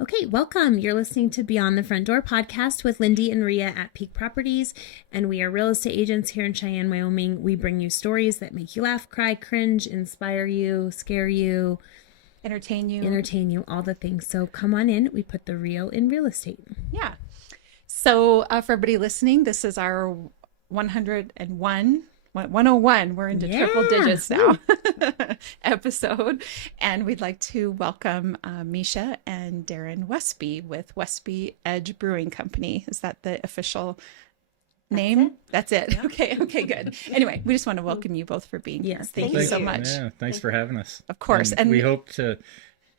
Okay, welcome. You're listening to Beyond the Front Door podcast with Lindee and Rhea at Peak Properties, and we are real estate agents here in Cheyenne, Wyoming. We bring you stories that make you laugh, cry, cringe, inspire you, scare you, entertain you, all the things. So come on in. We put the real in real estate. Yeah. So for everybody listening, this is our 101. 101, we're into triple digits now, episode. And we'd like to welcome Misha and Darin Westby with Westby Edge Brewing Company. Is that the official name? That's it. Yeah. Okay, good. Anyway, we just want to welcome you both for being here. Thank you so much. Yeah, thanks for having us. Of course. And we hope to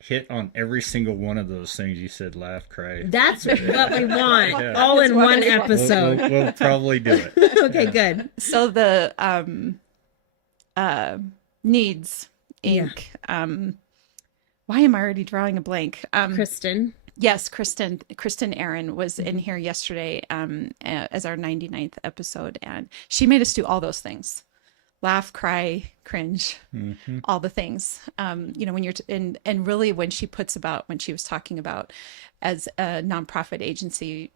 hit on every single one of those things you said, laugh, cry. That's what we want. Yeah. All in one episode. We'll probably do it. Okay, good. So the Needs Inc. Yeah. Why am I already drawing a blank? Kristen. Yes, Kristen Aaron was in here yesterday as our 99th episode, and she made us do all those things. Laugh, cry, cringe, all the things. When you're and really when she was talking about as a nonprofit agency,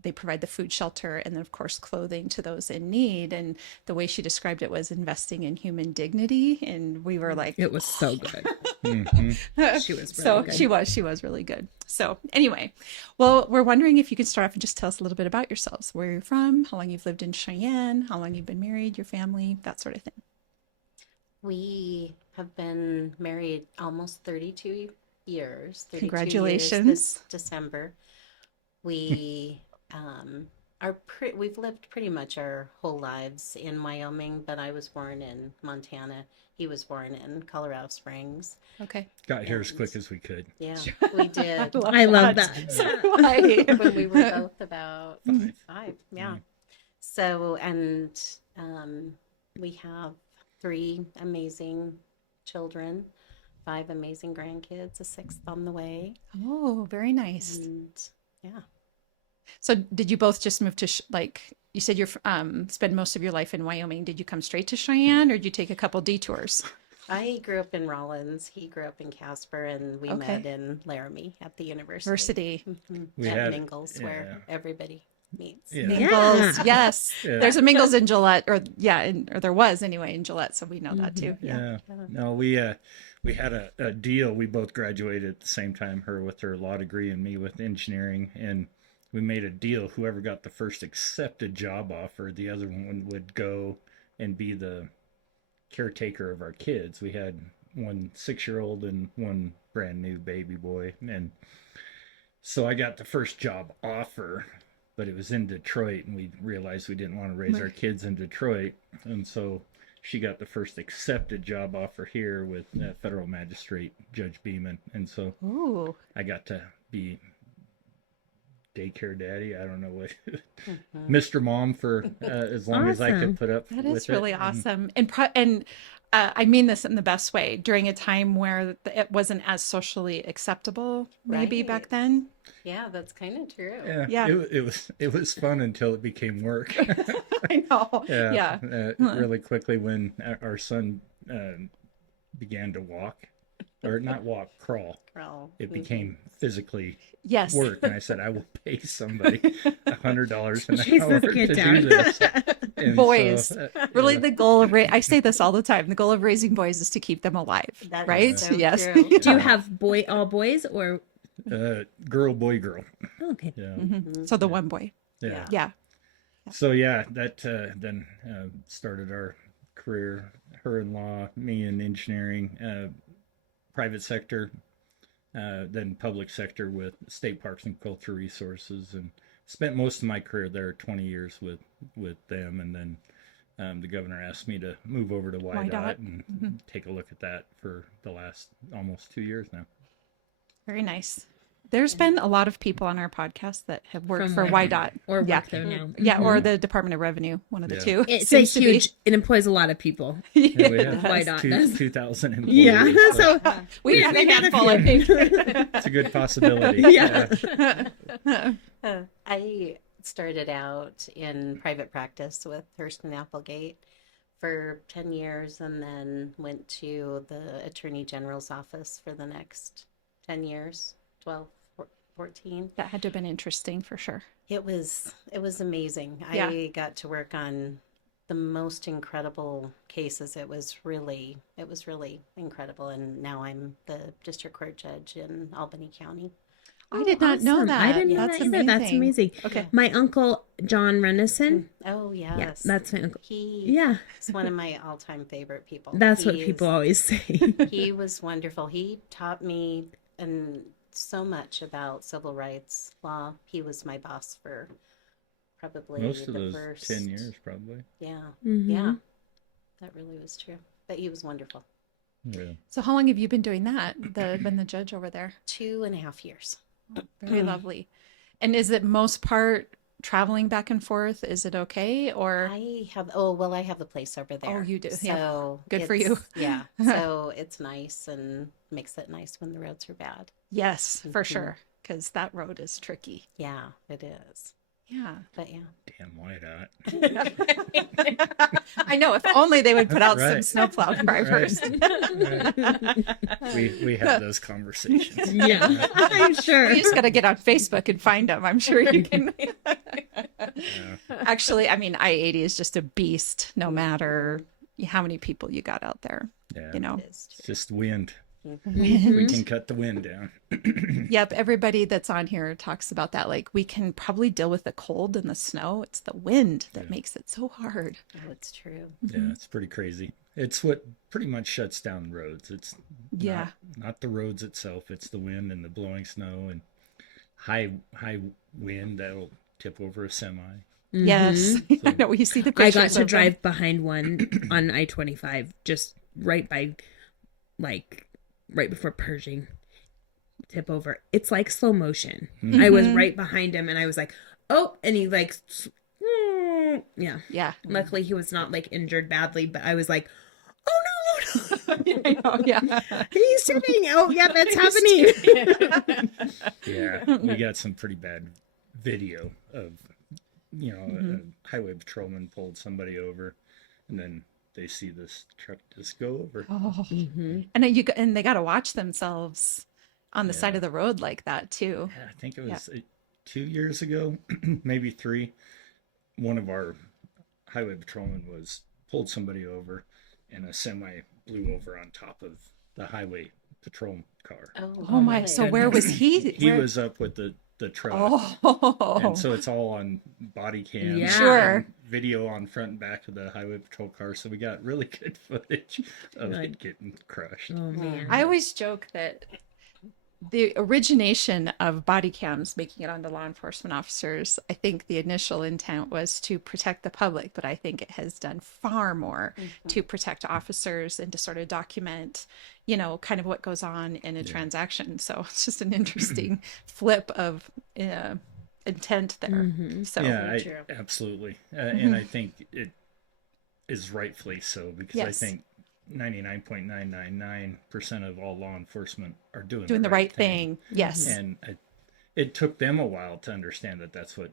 they provide the food, shelter, and then of course clothing to those in need. And the way she described it was investing in human dignity. And we were like, it was so good. She was really good. She was really good. So anyway, well, we're wondering if you could start off and just tell us a little bit about yourselves, where you're from, how long you've lived in Cheyenne, how long you've been married, your family, that sort of thing. We have been married almost 32 years. 32 Congratulations. Years this December. We we've lived pretty much our whole lives in Wyoming, but I was born in Montana. He was born in Colorado Springs. Okay. Got here as quick as we could. Yeah, we did. I love that. When we were both about five. Yeah. So, and we have 3 amazing children, 5 amazing grandkids, a 6th on the way. Oh, very nice. And yeah. So did you both just move to, you said you're spend most of your life in Wyoming. Did you come straight to Cheyenne, or did you take a couple detours? I grew up in Rollins. He grew up in Casper, and we met in Laramie at the university. At Mingles, where everybody meets. Yeah. Mingles, yes. Yeah. There's a Mingles in Gillette, or there was anyway in Gillette, so we know that too. Yeah. No, we had a deal. We both graduated at the same time, her with her law degree and me with engineering, and we made a deal. Whoever got the first accepted job offer, the other one would go and be the caretaker of our kids. We had 1 6-year-old and 1 brand new baby boy. And so I got the first job offer, but it was in Detroit, and we realized we didn't want to raise our kids in Detroit. And so she got the first accepted job offer here with federal magistrate Judge Beeman. And so I got to be daycare daddy. I don't know what Mr. Mom for as long as I could put up with it. That is really awesome. And I mean this in the best way, during a time where it wasn't as socially acceptable maybe back then. Yeah, that's kind of true. Yeah. It was fun until it became work. I know. Yeah. Really quickly when our son began to walk, or not walk, crawl. It became physically work, and I said, I will pay somebody $100 an hour to do this. And boys, so, really the goal of I say this all the time. The goal of raising boys is to keep them alive, right? So yes. True. Do you have all boys or girl, boy, girl? Oh, okay. Yeah. So the one boy. Yeah. So that then started our career. Her in law, me in engineering. Private sector, then public sector with state parks and culture resources, and spent most of my career there, 20 years with them. And then the governor asked me to move over to YDOT and take a look at that for the last almost 2 years now. Very nice. There's been a lot of people on our podcast that have worked for YDOT. Or work there now. Yeah, or the Department of Revenue, one of the two. It's a huge, it employs a lot of people. Yeah, we have YDOT 2,000 employees. Yeah, so we had a handful, I think. It's a good possibility. I started out in private practice with Hearst and Applegate for 10 years, and then went to the Attorney General's office for the next 10 years. 12, 14. That had to have been interesting for sure. It was amazing. Yeah. I got to work on the most incredible cases. It was really incredible. And now I'm the district court judge in Albany County. I did not know Awesome. that. I didn't know That's that either. That's amazing. Okay. My uncle, John Renison. Oh yes. Yeah, that's my uncle. He Yeah, is one of my all-time favorite people. that's what He people is- always say. He was wonderful. He taught me and so much about civil rights law. He was my boss for probably Most of the those first 10 years, probably. Yeah, Mhm. yeah, that really was true. But he was wonderful. Yeah. So how long have you been doing that? Been the judge over there? 2.5 years. Very lovely. And is it most part traveling back and forth? Is it okay? Or I have the place over there. Oh, you do. Yeah. So Good for you. Yeah. So it's nice and makes it nice when the roads are bad. yes, for Mhm. sure. Because that road is tricky. Yeah, it is. Yeah. But yeah. Damn white out. I know. If only they would put out some Right. snowplow drivers. We had those conversations. Yeah, I'm sure. You just got to get on Facebook and find them. I'm sure you can. Yeah. Actually, I mean, I-80 is just a beast no matter how many people you got out there, Yeah. you know? It is It's just wind. true. We can cut the wind down. Yep. Everybody that's on here talks about that. Like, we can probably deal with the cold and the snow. It's the wind that Yeah. makes it so hard. Oh, it's true. Yeah, it's pretty crazy. It's what pretty much shuts down roads. It's Yeah. not the roads itself. It's the wind and the blowing snow and high wind that'll tip over a semi. Yes. I know. You see the I pictures. got to of them. drive behind one on I-25, just right by, like, right before Pershing. Tip over. It's like slow motion. I was right behind him, and I was like, oh, and he like, yeah. Yeah. Luckily, he was not like injured badly, but I was like, oh no, I know. Yeah. he's tipping. Oh yeah, that's happening. Yeah, we got some pretty bad video of, a highway patrolman pulled somebody over, and then they see this truck just go over. Oh. Mhm. And they got to watch themselves on the side Yeah. of the road like that too. Yeah, I think it was 2 years ago, maybe 3. One of our highway patrolmen pulled somebody over, and a semi blew over on top of the highway patrol car. Oh my! really? So where was he? He Where- was up with the truck. Oh. And so it's all on body cam. Yeah. Sure. and video on front and back of the highway patrol car. So we got really good footage of Good. it getting crushed. Oh man. I always joke that the origination of body cams making it onto law enforcement officers, I think the initial intent was to protect the public, but I think it has done far more to protect officers and to sort of document, kind of what goes on in a transaction. So it's just an interesting flip of intent there. Mhm. So Yeah, true. absolutely. And I think it is rightfully so, because I Yes. think 99.999% of all law enforcement are doing doing the right thing. Yes. And it took them a while to understand that that's what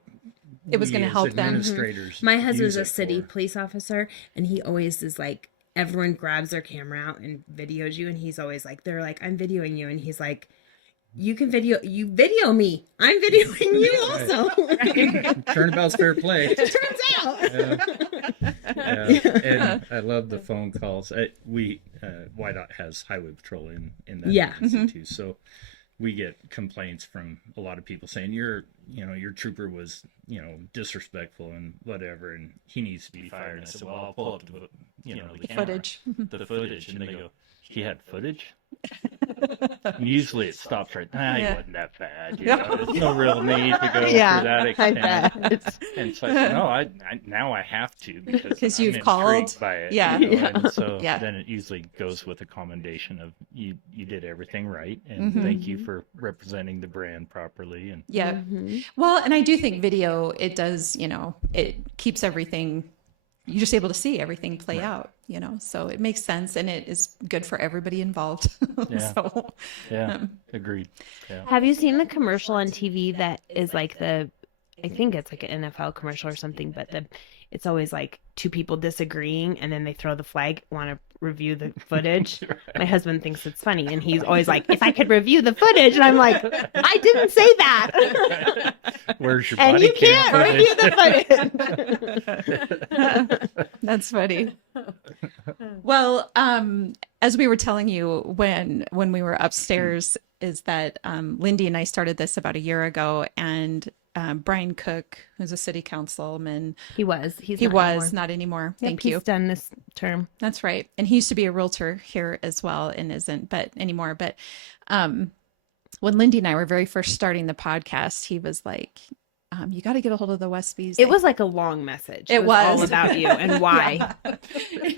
It was we gonna as help them. administrators My husband's use a it city for. police officer, and he always is like, everyone grabs their camera out and videos you, and he's always like, they're like, I'm videoing you, and he's like, you video me. I'm videoing you also. Turnabout's fair play. Turns out. Yeah. And I love the phone calls. YDOT has highway patrol in that Yeah. agency too. So we get complaints from a lot of people saying your trooper was, disrespectful and whatever, and he needs to be fired. And I said, well, I'll pull up the camera, Footage. the footage, and they go, he had footage? And usually it stops right. He wasn't that bad. There's no real need to go Yeah, through that I extent. bet. And so I said, no, now I have to, because you've I'm called. intrigued by it. Yeah. And so Yeah. then it usually goes with a commendation of you did everything right, and thank you for representing the brand properly. And Yeah. Mhm. Well, and I do think video, it does, it keeps everything, you're just able to see everything play out, so it makes sense, and it is good for everybody involved. Yeah. So, yeah, agreed. Yeah. Have you seen the commercial on TV that is like I think it's like an NFL commercial or something, but it's always like two people disagreeing and then they throw the flag, want to review the footage. My husband thinks it's funny, and he's always like, if I could review the footage, and I'm like, I didn't say that. Where's your And body you can't cam review the footage. That's funny. Well, as we were telling you when we were upstairs, is that Lindee and I started this about a year ago, and Brian Cook, who's a city councilman, He was. He's he not was anymore. not anymore. Yep, Thank he's you. done this term. That's right. And he used to be a realtor here as well, and isn't, but anymore. But when Lindee and I were very first starting the podcast, he was like, you got to get a hold of the Westbys. It was like a long message. It was. all about you and why. Yeah.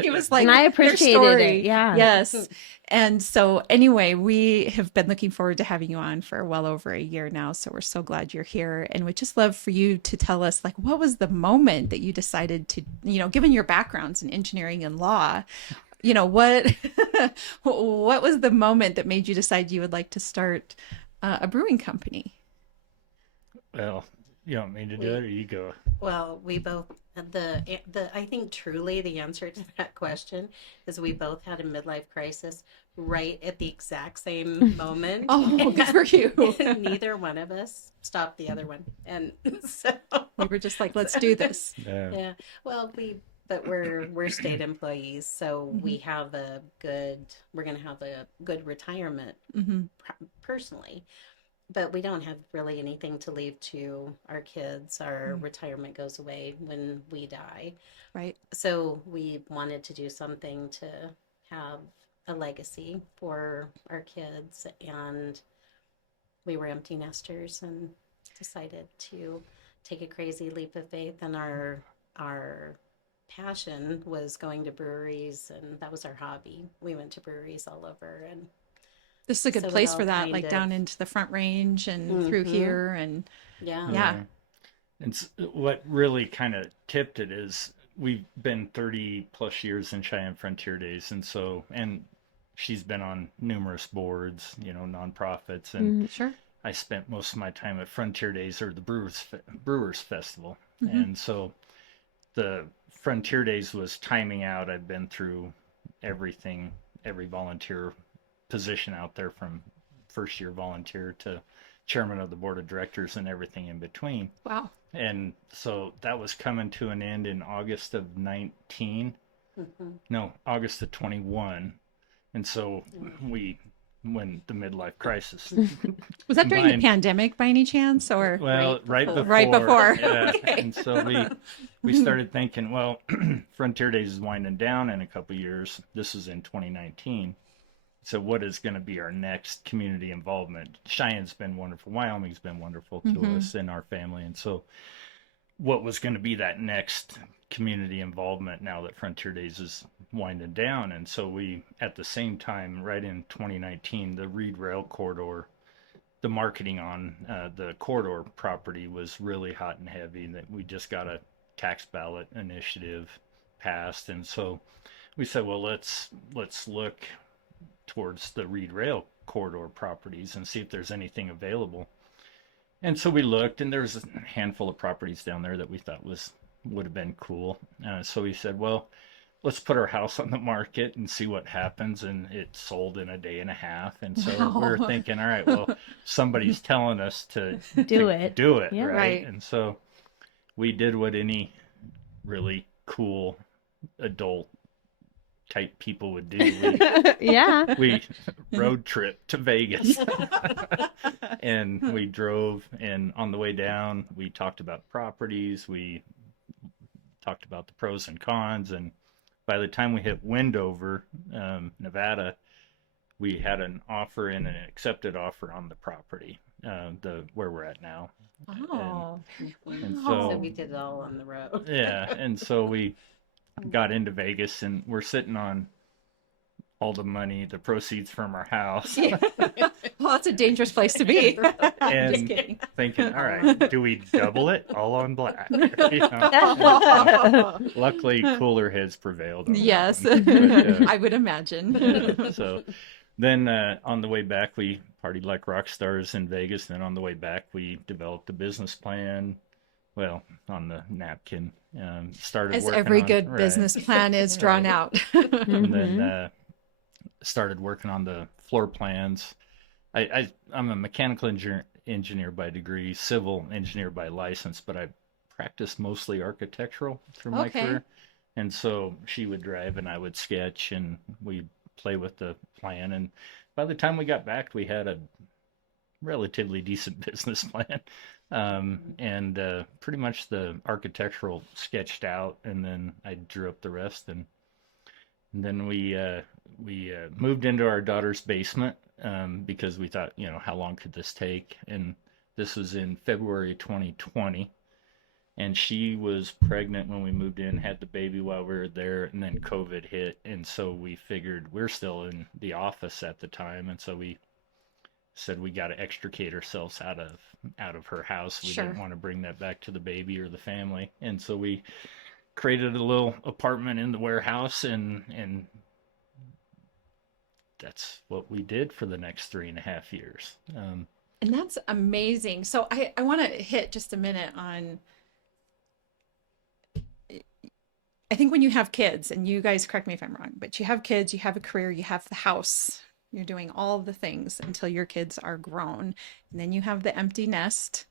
He was like, And I their appreciated story. it. Yeah. Yes. And so anyway, we have been looking forward to having you on for well over a year now. So we're so glad you're here. And we'd just love for you to tell us, like, what was the moment that you decided to, given your backgrounds in engineering and law, what what was the moment that made you decide you would like to start a brewing company? Well, you want me to do it, or you go? Well, we both I think truly the answer to that question is we both had a midlife crisis right at the exact same moment. Oh, good for you. And neither one of us stopped the other one, and so We were just like, let's do this. yeah. Well, but we're state employees, so we're gonna have a good retirement personally. But we don't have really anything to leave to our kids. Our retirement goes away when we die. Right. So we wanted to do something to have a legacy for our kids. And we were empty nesters and decided to take a crazy leap of faith. And our passion was going to breweries, and that was our hobby. We went to breweries all over, and This is a good So it place all for that, kind like of- down into the Front Range and through here. And yeah. Yeah. And what really kind of tipped it is we've been 30 plus years in Cheyenne Frontier Days. And she's been on numerous boards, nonprofits. And Sure. I spent most of my time at Frontier Days, or the Brewers Festival. And so the Frontier Days was timing out. I've been through everything, every volunteer position out there, from first year volunteer to chairman of the board of directors and everything in between. Wow. And so that was coming to an end in August of 19. No, August of 21. And so when the midlife crisis. Was that during the Mine- pandemic by any chance, or? Well, right before. Right before. Yeah. Okay. And so we started thinking, well, Frontier Days is winding down in a couple of years. This is in 2019. So what is going to be our next community involvement? Cheyenne's been wonderful. Wyoming's been wonderful to us and our family. And so what was going to be that next community involvement now that Frontier Days is winding down? And so we, at the same time, right in 2019, the Reed Rail Corridor, the marketing on the corridor property was really hot and heavy. That we just got a tax ballot initiative passed. And so we said, well, let's look towards the Reed Rail Corridor properties and see if there's anything available. And so we looked, and there's a handful of properties down there that we thought would have been cool. So we said, well, let's put our house on the market and see what happens. And it sold in a day and a half. And so we were thinking, all right, well, somebody's telling us to Do it. Yeah, Right. right? And so we did what any really cool adult type people would do. Yeah. We road trip to Vegas and we drove, and on the way down we talked about properties, we talked about the pros and cons, and by the time we hit Wendover, Nevada, we had an offer and an accepted offer on the property, where we're at now. Oh. And So so we did it all on the road. yeah, and so we got into Vegas, and we're sitting on all the money, the proceeds from our house, Well, that's a dangerous place to be. Just and kidding. thinking, all right, do we double it all on black? You know? Luckily, cooler heads prevailed. On that Yes, one. But, I would imagine. so then on the way back, we partied like rock stars in Vegas. And then on the way back, we developed a business plan. well, on the napkin. Started As working every on, good right. business plan is drawn Right. out. And then started working on the floor plans. I'm a mechanical engineer by degree, civil engineer by license, but I practiced mostly architectural through my Okay. career. And so she would drive and I would sketch and we'd play with the plan. And by the time we got back, we had a relatively decent business plan. And pretty much the architectural sketched out, and then I drew up the rest. And then we moved into our daughter's basement because we thought, how long could this take? And this was in February 2020. And she was pregnant when we moved in, had the baby while we were there, and then COVID hit. And so we figured we're still in the office at the time. And so we said we got to extricate ourselves out of her house. We Sure. didn't want to bring that back to the baby or the family. And so we created a little apartment in the warehouse, and that's what we did for the next 3.5 years. And that's amazing. So I want to hit just a minute on, I think when you have kids, and you guys correct me if I'm wrong, but you have kids, you have a career, you have the house, you're doing all the things until your kids are grown. And then you have the empty nest,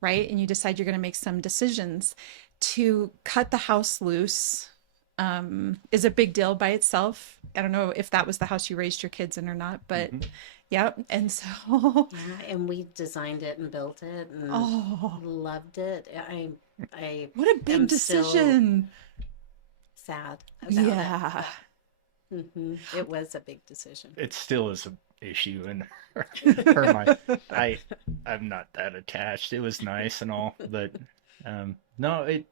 right? And you decide you're going to make some decisions. To cut the house loose is a big deal by itself. I don't know if that was the house you raised your kids in or not, but yeah. And so, Yeah, and we designed it and built it and oh, loved it. I what a big am still decision. sad about Yeah. it. It was a big decision. It still is an issue in her mind. I'm not that attached. It was nice and all, but no,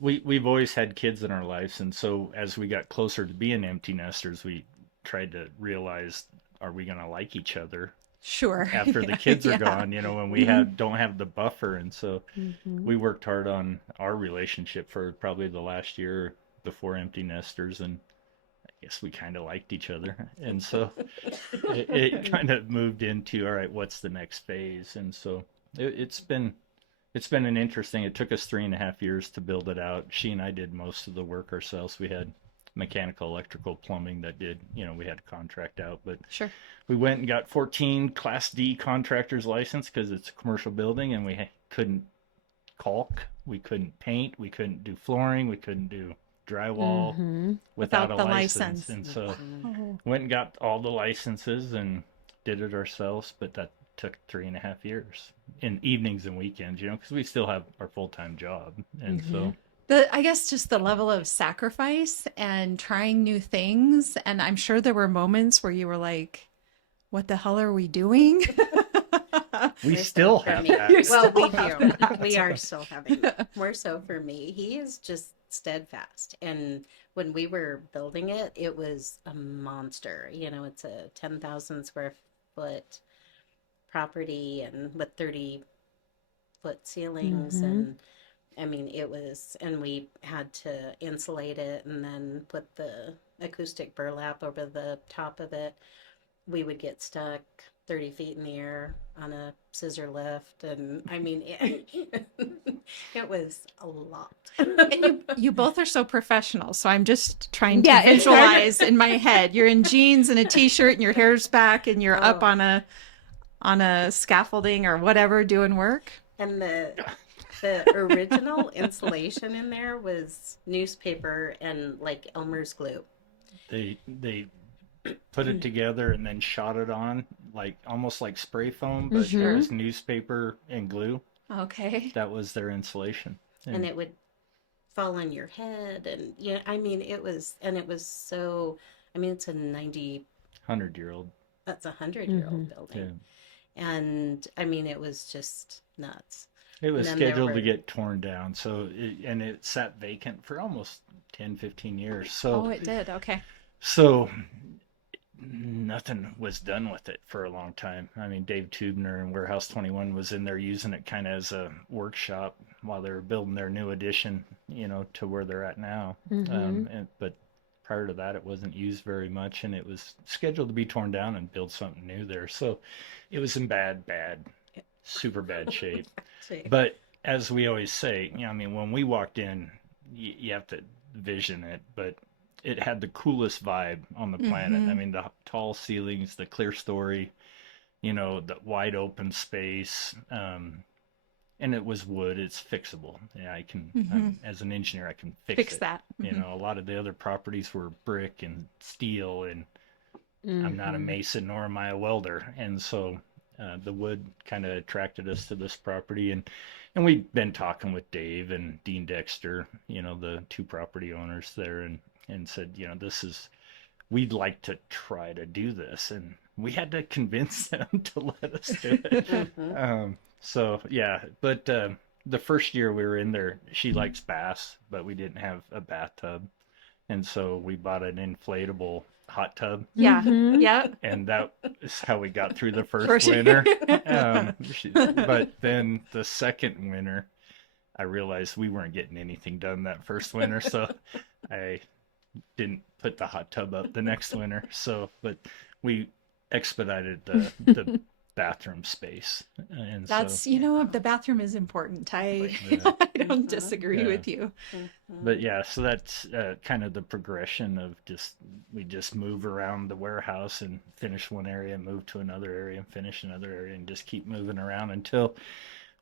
we've always had kids in our lives, and so as we got closer to being empty nesters, we tried to realize, are we going to like each other Sure. after the kids are Yeah. gone, when we don't have the buffer. And so we worked hard on our relationship for probably the last year before empty nesters, and I guess we kind of liked each other. And so it kind of moved into, all right, what's the next phase? And so it's been an interesting, it took us 3.5 years to build it out. She and I did most of the work ourselves. We had mechanical, electrical, plumbing that did, we had to contract out, but Sure. we went and got 14 Class D contractor's license because it's a commercial building, and we couldn't caulk, we couldn't paint, we couldn't do flooring, we couldn't do drywall without a the license. license. And so Oh. went and got all the licenses and did it ourselves, but that took 3.5 years in evenings and weekends, because we still have our full-time job. And so I guess just the level of sacrifice and trying new things. And I'm sure there were moments where you were like, what the hell are we doing? we still For have me. that. Well, we do. We are still having that. More so for me. He is just steadfast. And when we were building it, it was a monster. It's a 10,000 square foot property and with 30-foot ceilings. And I mean, it was, and we had to insulate it and then put the acoustic burlap over the top of it. We would get stuck 30 feet in the air on a scissor lift. And I mean, it was a lot. And you both are so professional. So I'm just trying to Yeah, it's hard. visualize in my head. You're in jeans and a t-shirt and your hair's back and you're up on a scaffolding or whatever doing work. And the original insulation in there was newspaper and like Elmer's glue. They put it together and then shot it on, like almost like spray foam, but it was newspaper and glue. Okay. That was their insulation. And it would fall on your head. And I mean, it was so, I mean, it's a 100-year-old. That's a 100-year-old building. Yeah. And I mean, it was just nuts. It was And then scheduled to get torn down. So, it sat vacant for almost 10, 15 years. So, Oh, it did. Okay. So nothing was done with it for a long time. I mean, Dave Tubner and Warehouse 21 was in there using it kind of as a workshop while they were building their new addition, to where they're at now. But prior to that, it wasn't used very much, and it was scheduled to be torn down and build something new there. So it was in super bad shape. But as we always say, I mean, when we walked in, you have to vision it, but it had the coolest vibe on the planet. I mean, the tall ceilings, the clear story, the wide open space, and it was wood. It's fixable. Yeah, as an engineer, I can fix it. that. A lot of the other properties were brick and steel, and I'm not a mason nor am I a welder, and so the wood kind of attracted us to this property, and we've been talking with Dave and Dean Dexter, the two property owners there, and said, we'd like to try to do this, and we had to convince them to let us do it. So yeah, but the first year we were in there, she likes baths, but we didn't have a bathtub, and so we bought an inflatable hot tub. Yeah. Yeah. And that is how we got through the first winter. But then the second winter, I realized we weren't getting anything done that first winter, so I didn't put the hot tub up the next winter. So, but we expedited the bathroom space, and That's so, the bathroom is important. I Yeah. I don't disagree Yeah. with you. But yeah, so that's kind of the progression of we just move around the warehouse and finish one area, move to another area, and finish another area, and just keep moving around until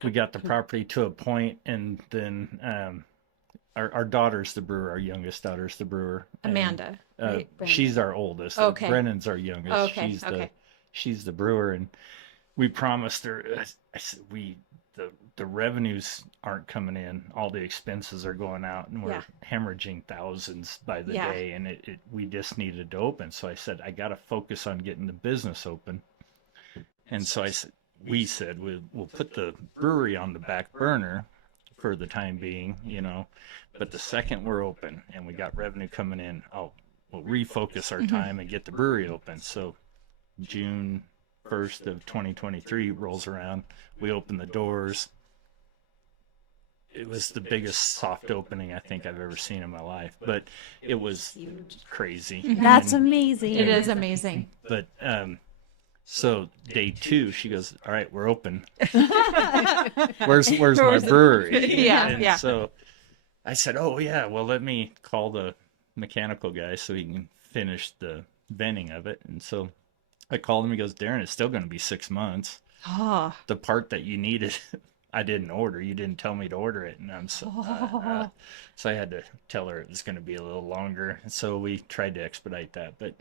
we got the property to a point, and then our daughter's the brewer, our youngest daughter's the brewer, and, Amanda. Right? she's our oldest. Okay. Brennan's our youngest. Okay, okay. She's the brewer, and we promised her. I said the revenues aren't coming in. All the expenses are going out, and we're hemorrhaging thousands by the day. And we just needed to open. So I said, I got to focus on getting the business open. And so we said we'll put the brewery on the back burner for the time being, But the second we're open and we got revenue coming in, we'll refocus our time and get the brewery open. So June 1st of 2023 rolls around. We open the doors. It was the biggest soft opening I think I've ever seen in my life, but it was crazy. That's And- amazing. It is amazing. But so day 2, she goes, "All right, we're open. Where's my brewery?" Yeah, And yeah. so I said, "Oh yeah, well let me call the mechanical guy so he can finish the venting of it." And so I called him. He goes, "Darin, it's still going to be 6 months. Oh, The part that you needed, I didn't order. You didn't tell me to order it." And I'm so I had to tell her it was going to be a little longer. So we tried to expedite that, but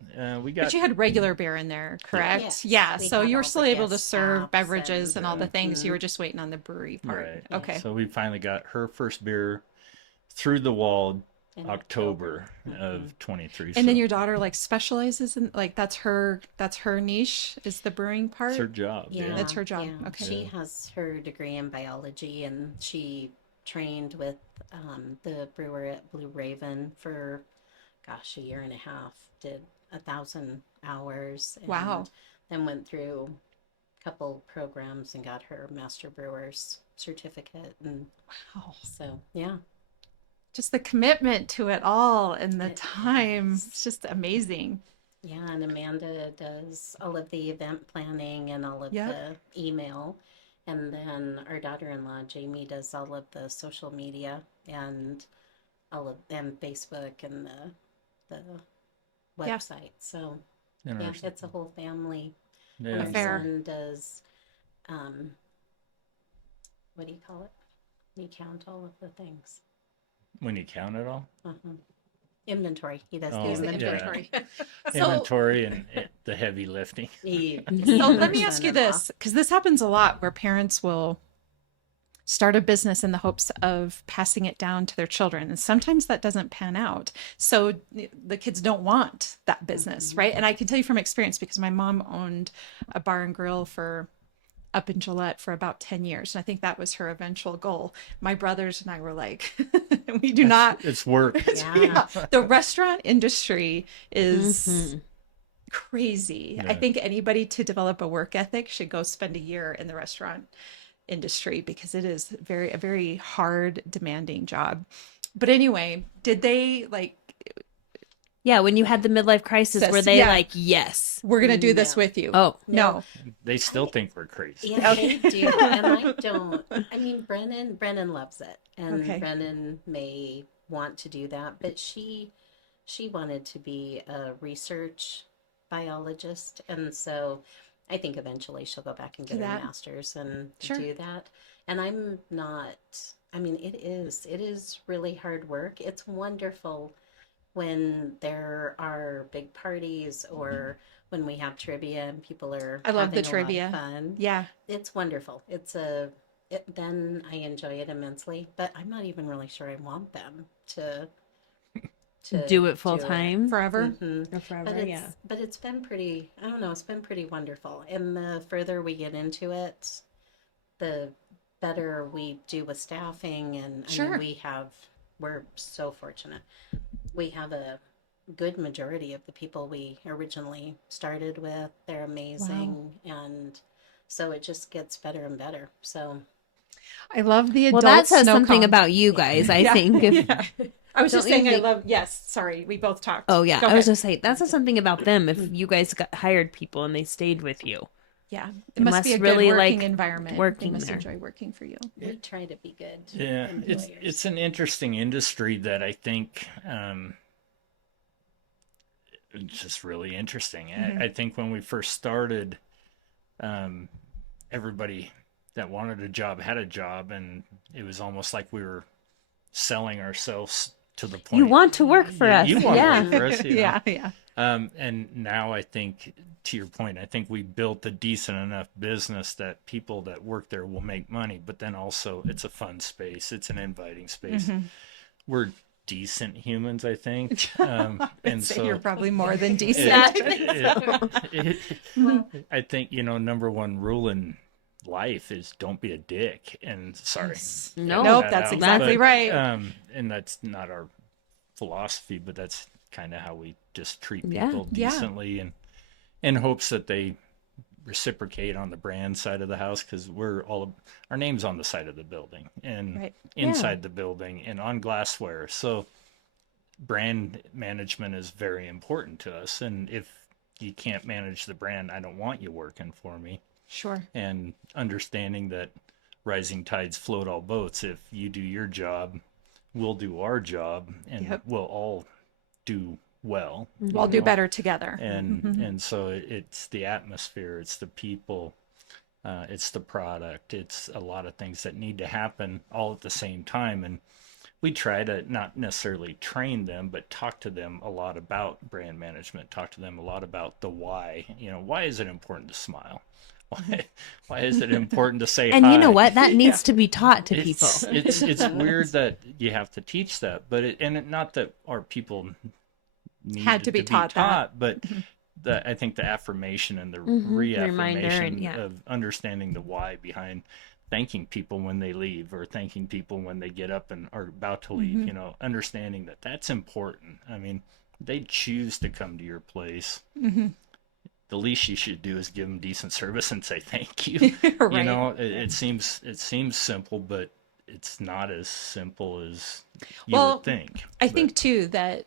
we got. but you had regular beer in there, correct? Yes, Yeah. we So had you were all still the able to guest serve apps beverages and all the and- things. You were just waiting on the brewery part. Right. Okay. So we finally got her first beer through the wall In October of 23. And then so your daughter specializes in that's her niche is the brewing part. it's her job. Yeah. That's her job. Yeah. Okay. She has her degree in biology, and she trained with the brewer at Blue Raven for, gosh, a year and a half. Did 1,000 hours. And Wow. Then went through a couple programs and got her master brewer's certificate, and Wow. so yeah. Just the commitment to it all and the It time. is. It's just amazing. Yeah, and Amanda does all of the event planning and all of Yep. the email. And then our daughter-in-law, Jamie, does all of the social media and Facebook and the Yeah. website. So yeah, Interesting. it's a whole family. Yeah. And our Fair. son does, what do you call it? You count all of the things. When you count it all, Uh-huh. Inventory. He does Oh, the yeah. inventory. inventory and the heavy lifting. So let me ask you this, because this happens a lot where parents will start a business in the hopes of passing it down to their children. And sometimes that doesn't pan out. So the kids don't want that business, right? And I can tell you from experience because my mom owned a bar and grill up in Gillette for about 10 years. And I think that was her eventual goal. My brothers and I were like, we do not. It's work. Yeah. The restaurant industry is crazy. I Yeah. think anybody to develop a work ethic should go spend a year in the restaurant industry because it is a very hard, demanding job. But anyway, did they Yeah, when you had the midlife crisis, Sis, were they yeah. like, yes? We're going to do this No. with you. Oh, No. They still think we're crazy. Yeah, they do, and I don't. I mean, Brennan loves it, and Okay. Brennan may want to do that, but she wanted to be a research biologist, and so I think eventually she'll go back and Do get her that. master's and Sure. do that. And I'm not. I mean, it is really hard work. It's wonderful when there are big parties or when we have trivia and people are I love the having a lot of trivia. fun. Yeah. It's wonderful. Then I enjoy it immensely, but I'm not even really sure I want them to do it full time Forever. Mhm. or forever. But Yeah. it's been pretty, I don't know, it's been pretty wonderful. And the further we get into it, the better we do with staffing. And I Sure. mean, we're so fortunate. We have a good majority of the people we originally started with. They're amazing. And so it just gets better and better. So I love the Well, adult that says snow something cone. about you guys, I Yeah. think. If, Yeah. I was just Don't you saying I think- love, yes, sorry, we both talked. Oh, yeah. Go I was ahead. just saying, that says something about them if you guys hired people and they stayed with you. Yeah. They It must must be a really good working like environment. working They must there. enjoy working for you. we try to be good Yeah, employers. it's an interesting industry that I think it's just really interesting. I think when we first started, everybody that wanted a job had a job, and it was almost like we were selling ourselves to the point You want to work for us. you want Yeah. to work for us, you know? Yeah, yeah. And now I think, to your point, I think we built a decent enough business that people that work there will make money, but then also it's a fun space. It's an inviting space. We're decent humans, I think. And So so you're probably more than decent. I think, number one rule in life is don't be a dick. And sorry. No. Nope, that that's out. exactly But, right. and that's not our philosophy, but that's kind of how we just treat Yeah. people Yeah. decently, and in hopes that they reciprocate on the brand side of the house, because our name's on the side of the building and Right. inside the building and on glassware. So brand management is very important to us. And if you can't manage the brand, I don't want you working for me. Sure. And understanding that rising tides float all boats. If you do your job, we'll do our job, and Yep. we'll all do well. We'll do better together. And so it's the atmosphere, it's the people, it's the product, it's a lot of things that need to happen all at the same time. And we try to not necessarily train them, but talk to them a lot about brand management, talk to them a lot about the why. Why is it important to smile? Why is it important to say And hi? you know what? That needs to be taught to people. It's weird that you have to teach that, but not that our people Had to be taught that. but I think the affirmation and the Reminder, reaffirmation yeah. of understanding the why behind thanking people when they leave or thanking people when they get up and are about to leave, understanding that that's important. I mean, they choose to come to your place. The least you should do is give them decent service and say thank you. Right. It seems simple, but it's not as simple as you Well, would think. I think too that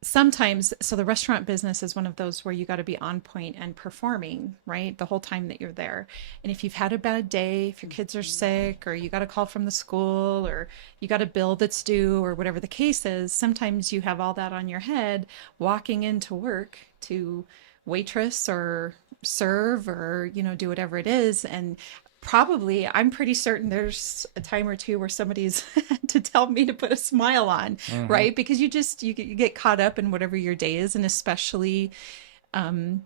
sometimes, so the restaurant business is one of those where you got to be on point and performing, right? The whole time that you're there. And if you've had a bad day, if your kids are sick, or you got a call from the school, or you got a bill that's due, or whatever the case is, sometimes you have all that on your head walking into work to waitress or serve or, do whatever it is. And probably, I'm pretty certain there's a time or two where somebody's had to tell me to put a smile on, right? Because you get caught up in whatever your day is, and especially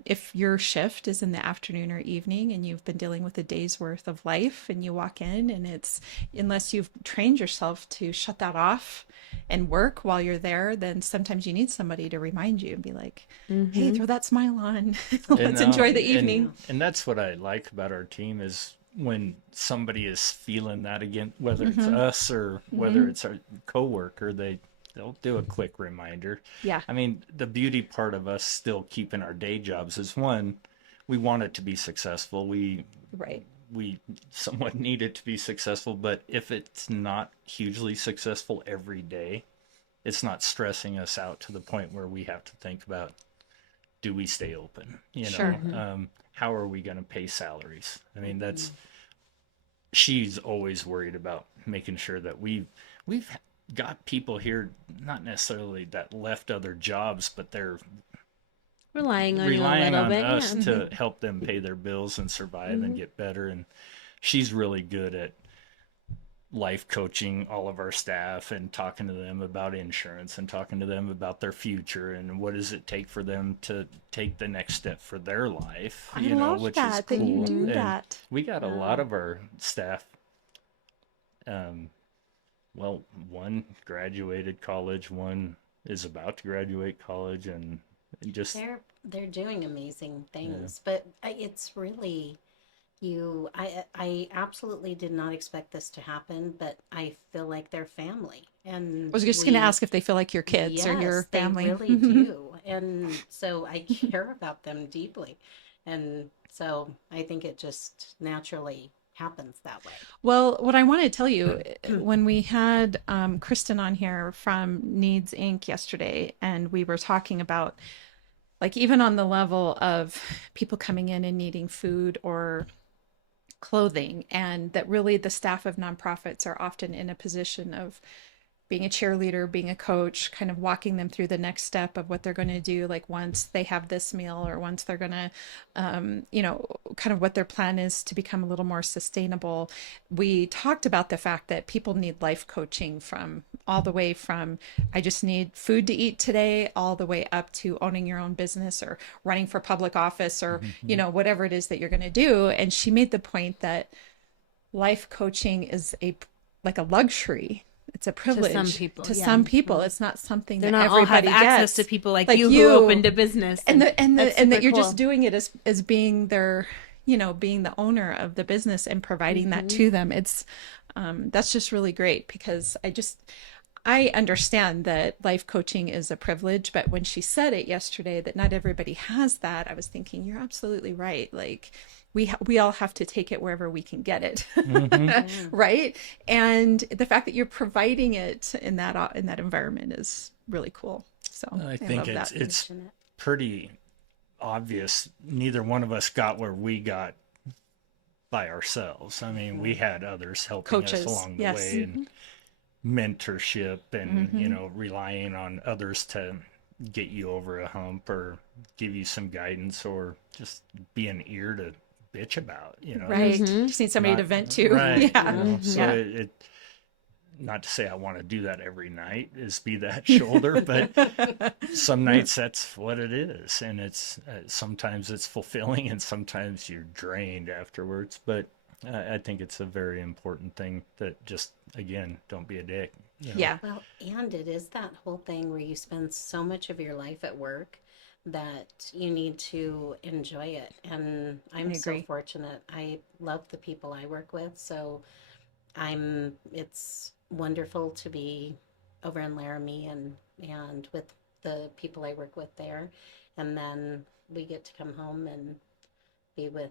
if your shift is in the afternoon or evening and you've been dealing with a day's worth of life and you walk in and it's, unless you've trained yourself to shut that off and work while you're there, then sometimes you need somebody to remind you and be like, hey, throw that smile on. Let's enjoy the evening. And that's what I like about our team is when somebody is feeling that again, whether it's us or whether it's our coworker, they'll do a quick reminder. Yeah. I mean, the beauty part of us still keeping our day jobs is, one, we want it to be successful. We somewhat need it to be successful, but if it's not hugely successful every day, it's not stressing us out to the point where we have to think about, do we stay open? You know, Sure. how are we going to pay salaries? I mean, she's always worried about making sure that we've got people here, not necessarily that left other jobs, but they're Relying on relying you a on little bit. us Yeah. to help them pay their bills and survive and get better. And she's really good at life coaching all of our staff and talking to them about insurance and talking to them about their future and what does it take for them to take the next step for their life. I You know, love which that is that you cool. do And that. we got a lot of our staff. Well, one graduated college, one is about to graduate college, and just They're doing amazing things, but it's really I absolutely did not expect this to happen, but I feel like they're family. And I was just going to ask if they feel like your kids or your yes, family. they really do. And so I care about them deeply. And so I think it just naturally happens that way. Well, what I want to tell you, when we had Kristen on here from Needs Inc. yesterday, and we were talking about, like, even on the level of people coming in and needing food or clothing, and that really the staff of nonprofits are often in a position of being a cheerleader, being a coach, kind of walking them through the next step of what they're going to do, like once they have this meal or once they're going to, kind of what their plan is to become a little more sustainable. We talked about the fact that people need life coaching from all the way from, I just need food to eat today, all the way up to owning your own business or running for public office or, whatever it is that you're going to do. And she made the point that life coaching is like a luxury. It's a privilege some people, To yeah. some people. It's not something They're that not all have everybody access gets. to people like Like you you. who opened a business. and that that's you're super just cool. doing it as being their, being the owner of the business and providing that to them. It's that's just really great, because I understand that life coaching is a privilege, but when she said it yesterday that not everybody has that, I was thinking, you're absolutely right. Like we all have to take it wherever we can get it. Right. And the fact that you're providing it in that environment is really cool. So I think love that. it's pretty obvious. Neither one of us got where we got by ourselves. I mean, we had others helping Coaches, us along the yes. way, and mentorship, and relying on others to get you over a hump or give you some guidance or just be an ear to bitch about. Right. Just need somebody to Not- vent to. Right. Yeah. So Yeah. it not to say I want to do that every night, is be that shoulder, but some nights that's what it is, and it's sometimes it's fulfilling and sometimes you're drained afterwards. But I think it's a very important thing that just, again, don't be a dick. Yeah. Well, and it is that whole thing where you spend so much of your life at work that you need to enjoy it. And I'm so agree. fortunate. I love the people I work with. So it's wonderful to be over in Laramie and with the people I work with there. And then we get to come home and be with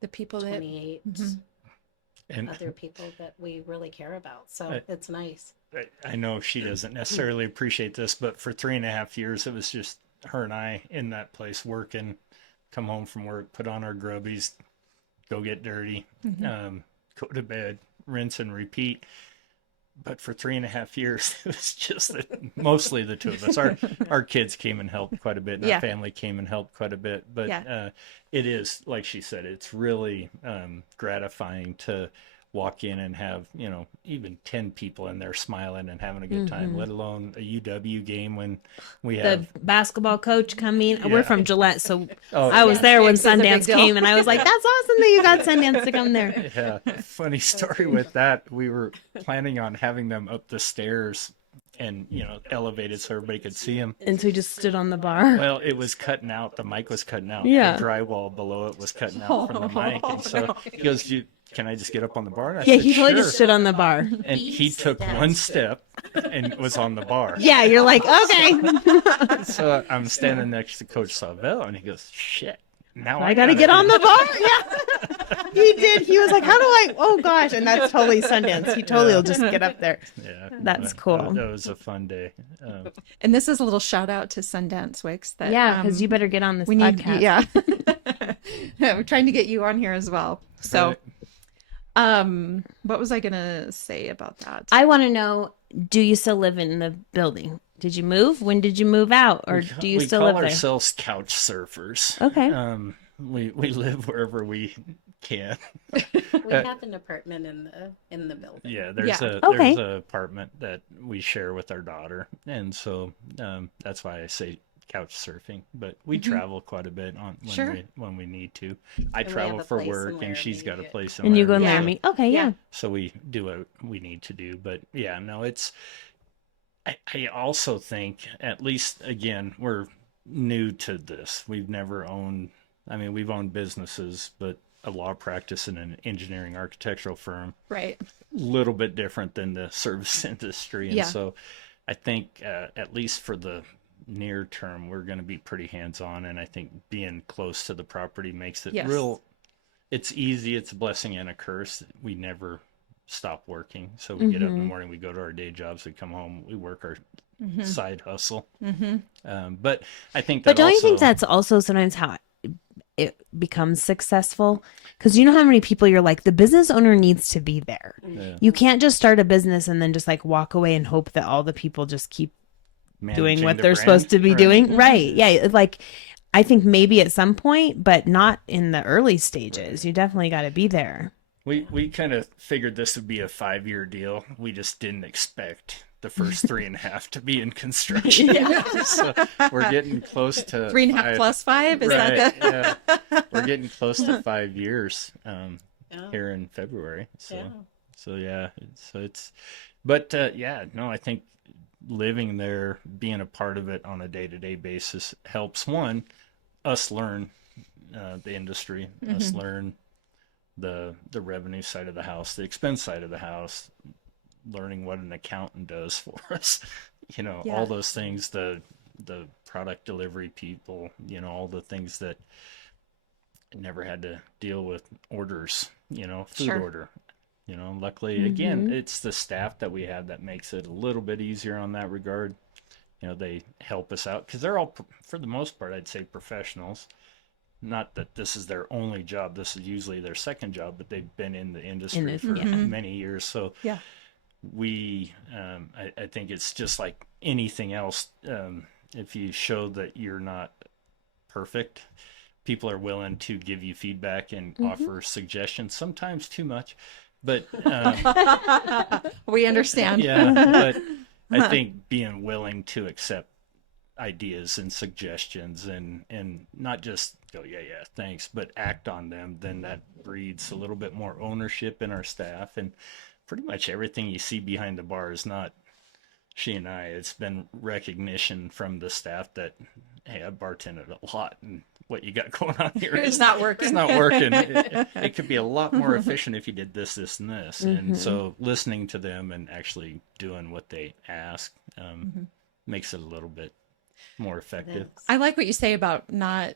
The people that 28 And other people that we really care about. So it's nice. I know she doesn't necessarily appreciate this, but for 3.5 years, it was just her and I in that place working, come home from work, put on our grubbies, go get dirty, go to bed, rinse and repeat. But for 3.5 years, it was just mostly the two of us. Our kids came and helped quite a bit, and Yeah. our family came and helped quite a bit. But it is, like she said, it's really gratifying to walk in and have, even 10 people in there smiling and having a good time, let alone a UW game when we have. The basketball coach coming. Yeah. We're from Gillette, so Oh, I was there when It's a big Sundance deal. came, and I was like, "That's awesome that you got Sundance to come there." Yeah, funny story with that. We were planning on having them up the stairs and, elevated so everybody could see them. And so we just stood on the bar. Well, it was cutting out. The mic was cutting out. Yeah. The drywall below it was cutting out from the mic. And so he goes, can I just get up on the bar? And I Yeah, said, he totally sure. just stood on the bar. And he took one step and was on the bar. Yeah, you're like, okay. So I'm standing next to Coach Savell, and he goes, shit. Now I gotta get on the bar. Yeah. He did. He was like, "How do I?" Oh gosh, and that's totally Sundance. He totally will just get up there. Yeah, That's cool. That was a fun day. And this is a little shout out to Sundance Wicks. That Yeah, because you better get on this we need. podcast. Yeah, we're trying to get you on here as well. So, what was I gonna say about that? I want to know: do you still live in the building? Did you move? When did you move out, or do you still live We there? call ourselves couch surfers. Okay. We live wherever we can. We have an apartment in the building. Yeah, there's Yeah. Okay. there's a apartment that we share with our daughter, and so that's why I say couch surfing. But we travel quite a bit on Sure. when we need to. I And we travel have a for place in work, and she's got a Laramie. place in And you go in Laramie, Laramie. Okay, yeah. so we do what we need to do. But yeah, no, it's. I also think, at least again, we're new to this. We've never owned. I mean, we've owned businesses, but a law practice and an engineering architectural firm, Right. little bit different than the service industry. And Yeah. so I think, at least for the near term, we're going to be pretty hands-on. And I think being close to the property makes it Yes. it's easy. It's a blessing and a curse. We never stop working. So we get up in the morning, we go to our day jobs, we come home, we work our side hustle. But I think that But don't you think also- that's also sometimes how it becomes successful? Because you know how many people you're like, the business owner needs to be there. Yeah. You can't just start a business and then just like walk away and hope that all the people just keep doing managing what the they're brand? supposed to be Right. doing. Right. Yeah. Like, I think maybe at some point, but not in the early stages. You definitely got to be there. We kind of figured this would be a 5-year deal. We just didn't expect the first 3.5 to be in construction. So we're getting close to 3.5 5. plus 5. Is Right, that the? yeah. We're getting close to 5 years Yeah. here in February. So Yeah. so yeah, so it's, but yeah, no, I think living there, being a part of it on a day-to-day basis helps us learn the industry, us learn the revenue side of the house, the expense side of the house, learning what an accountant does for us, all Yeah. those things, the product delivery people, all the things that I never had to deal with orders, food Sure. order. Luckily, again, it's the staff that we have that makes it a little bit easier on that regard. They help us out because they're all, for the most part, I'd say professionals. Not that this is their only job. This is usually their second job, but they've been in the industry for many years. So Yeah. we, I think it's just like anything else. If you show that you're not perfect, people are willing to give you feedback and offer suggestions, sometimes too much. But We understand. yeah, but I think being willing to accept ideas and suggestions and not just go, yeah, thanks, but act on them, then that breeds a little bit more ownership in our staff. And pretty much everything you see behind the bar is not she and I. It's been recognition from the staff that, hey, I bartended a lot, and what you got going on here It's not working. It's not working. It could be a lot more efficient if you did this, this, and this. And so listening to them and actually doing what they ask makes it a little bit more effective. I like what you say about not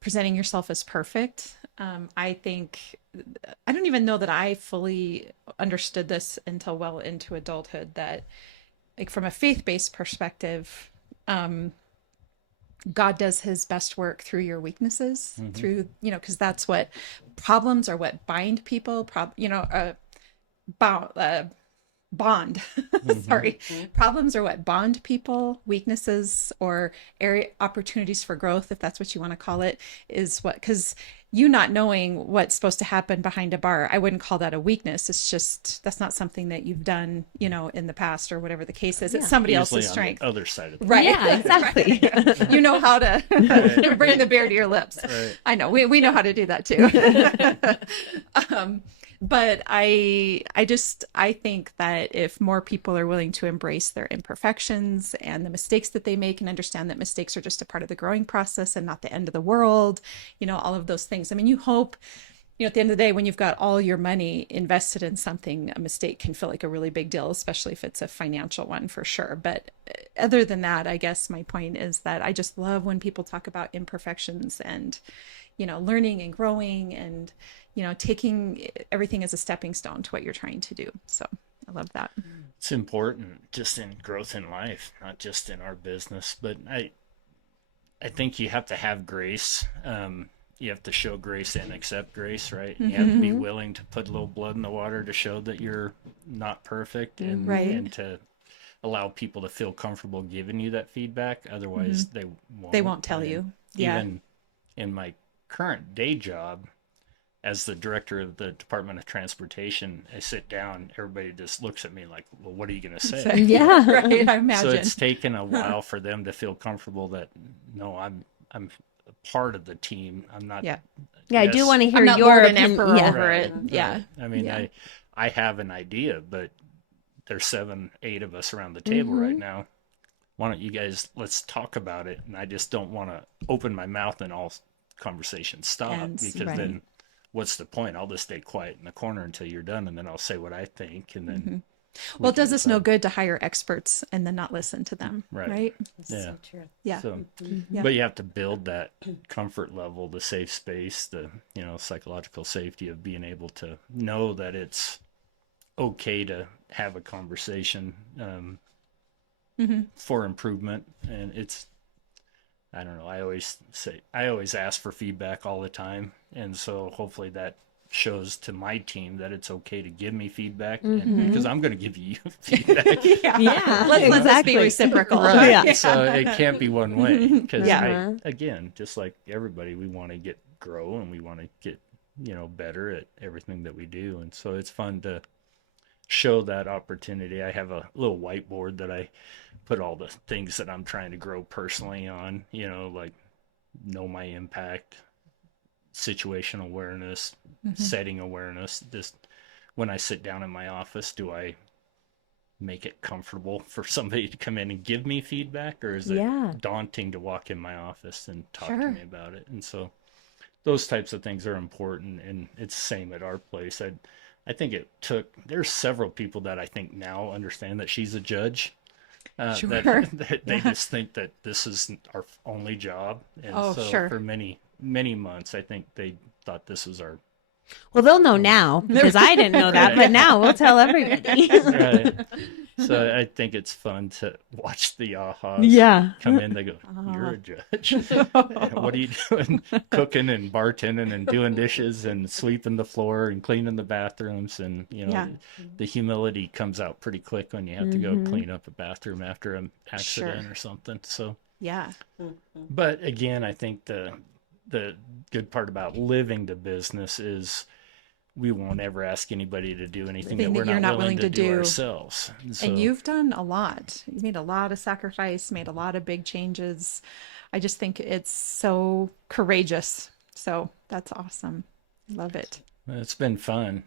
presenting yourself as perfect. I think, I don't even know that I fully understood this until well into adulthood, that like from a faith-based perspective, God does his best work through your weaknesses, through, because that's what problems are, what bind people, bond. Sorry. Problems are what bond people. Weaknesses or area opportunities for growth, if that's what you want to call it, is what, because you not knowing what's supposed to happen behind a bar, I wouldn't call that a weakness. It's just, that's not something that you've done, in the past or whatever the case is. It's somebody Usually else's on strength. the other side of the Right. Yeah, exactly. You know how to bring the beer to your lips. Right. I know. We know how to do that too. But I think that if more people are willing to embrace their imperfections and the mistakes that they make and understand that mistakes are just a part of the growing process and not the end of the world, all of those things. I mean, you hope, at the end of the day, when you've got all your money invested in something, a mistake can feel like a really big deal, especially if it's a financial one, for sure. But other than that, I guess my point is that I just love when people talk about imperfections and, learning and growing and, taking everything as a stepping stone to what you're trying to do. So I love that. It's important just in growth in life, not just in our business, but I think you have to have grace. You have to show grace and accept grace, right? And you have to be willing to put a little blood in the water to show that you're not perfect, and Right. and to allow people to feel comfortable giving you that feedback. Otherwise, they won't tell And you. Yeah. Even in my current day job, as the director of the Department of Transportation, I sit down, everybody just looks at me like, well, what are you going to say? Yeah. Right. I So imagine. it's taken a while for them to feel comfortable that, no, I'm a part of the team. I'm not. Yeah. Yeah, I do Yes. want to hear I'm not your Lord and opinion. Emperor Yeah. over it. Right. Yeah. I mean, Yeah. I have an idea, but there's 7, 8 of us around the table right now. Why don't you guys, let's talk about it? And I just don't want to open my mouth and all conversations stop, Ends, because right. then what's the point? I'll just stay quiet in the corner until you're done, and then I'll say what I think, and then Well, it can does us no decide. good to hire experts and then not listen to them. Right. Right. That's Yeah. so true. Yeah. So, Yeah. but you have to build that comfort level, the safe space, the psychological safety of being able to know that it's okay to have a conversation for improvement. And I don't know, I always ask for feedback all the time, and so hopefully that shows to my team that it's okay to give me feedback, and because I'm going to give you feedback. Yeah. Let's this exactly. be reciprocal. Right. Yeah. So it can't be one way, because Yeah. again, just like everybody, we want to grow, and we want to get, better at everything that we do. And so it's fun to show that opportunity. I have a little whiteboard that I put all the things that I'm trying to grow personally on, like know my impact, situational awareness, setting awareness. Just when I sit down in my office, do I make it comfortable for somebody to come in and give me feedback, or is it Yeah. daunting to walk in my office and talk Sure. to me about it? And so those types of things are important, and it's the same at our place. I think there's several people that I think now understand that she's a judge. Sure. That they just think that this is our only job. And Oh, so sure. for many, many months, I think they thought this was our Well, they'll know now because I didn't know that, but now we'll tell everybody. right. So I think it's fun to watch the ahas Yeah. come in. They go, "You're a judge. What are you doing? Cooking and bartending and doing dishes and sweeping the floor and cleaning the bathrooms." And Yeah. the humility comes out pretty quick when you have to go clean up a bathroom after an accident or something. So, Yeah. but again, I think the good part about living the business is we won't ever ask anybody to do anything that Thing that we're you're not willing to do do. ourselves. So, And you've done a lot. You made a lot of sacrifice, made a lot of big changes. I just think it's so courageous. So that's awesome. Love it. it's been fun.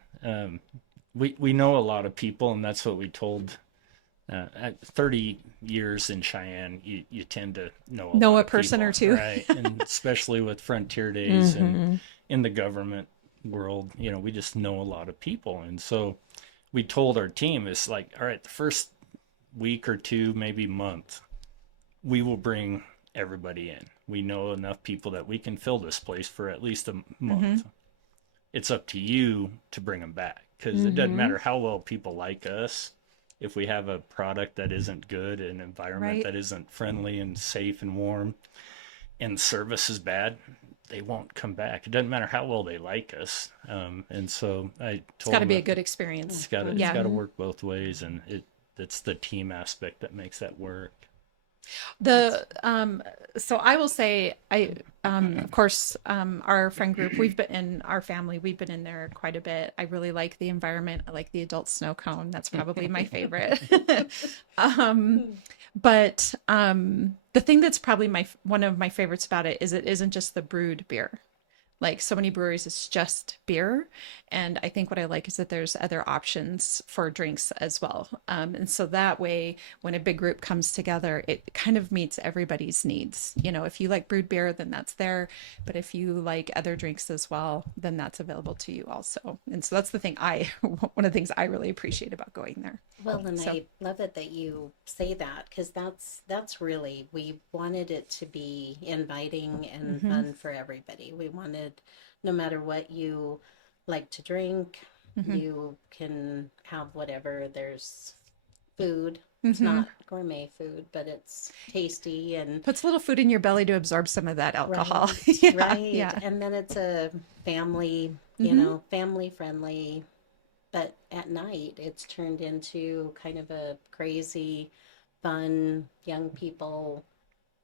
We know a lot of people, and that's what we told. At 30 years in Cheyenne, you tend to know Know lot a of person people, or two. right? And especially with Frontier Days and in the government world, we just know a lot of people. And so we told our team, it's like, all right, the first week or two, maybe month, we will bring everybody in. We know enough people that we can fill this place for at least a month. It's up to you to bring them back, because it doesn't matter how well people like us. If we have a product that isn't good, an environment Right. that isn't friendly and safe and warm, and service is bad, they won't come back. It doesn't matter how well they like us. And so I told It's got to them be a that good experience. It's got Yeah. to work both ways, and it's the team aspect that makes that work. So I will say, of course, our friend group, we've been in our family, we've been in there quite a bit. I really like the environment. I like the adult snow cone. That's probably my favorite. But the thing that's probably one of my favorites about it is it isn't just the brewed beer. Like so many breweries, it's just beer. And I think what I like is that there's other options for drinks as well. And so that way, when a big group comes together, it kind of meets everybody's needs. You know, if you like brewed beer, then that's there. But if you like other drinks as well, then that's available to you also. And so that's the thing one of the things I really appreciate about going there. Well, and So- I love it that you say that, because that's really, we wanted it to be inviting and fun for everybody. We wanted, no matter what you like to drink, you can have whatever. There's food. It's not gourmet food, but it's tasty and Puts a little food in your belly to absorb some of that alcohol. right, Yeah, right. yeah. And then it's a family, you know, family friendly. But at night, it's turned into kind of a crazy, fun, young people.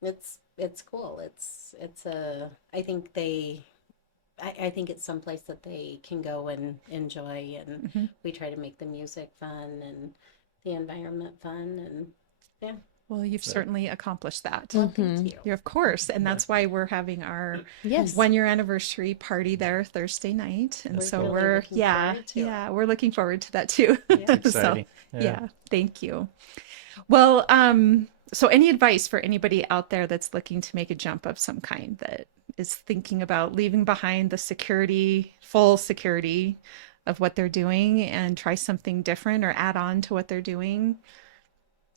It's cool. It's a. I think I think it's someplace that they can go and enjoy, and we try to make the music fun and the environment fun, and yeah. Well, you've certainly accomplished that. Well, thank you. You're, of course. And that's why we're having our Yes. 1 year anniversary party there Thursday night. And We're so really we're, looking yeah, forward to it. yeah, we're looking forward to that too. Exciting. So, yeah, thank you. Well, so any advice for anybody out there that's looking to make a jump of some kind, that is thinking about leaving behind the security, full security of what they're doing and try something different or add on to what they're doing?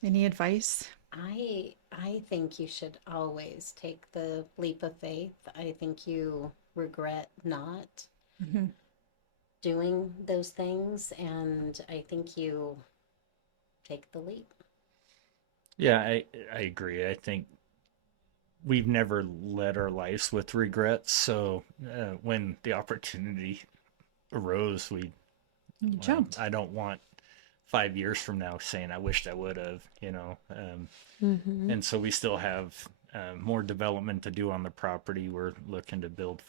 Any advice? I think you should always take the leap of faith. I think you regret not doing those things, and I think you take the leap. Yeah, I agree. I think we've never led our lives with regrets. So when the opportunity arose, You jumped. I don't want 5 years from now saying I wished I would have, you know. And so we still have more development to do on the property. We're looking to build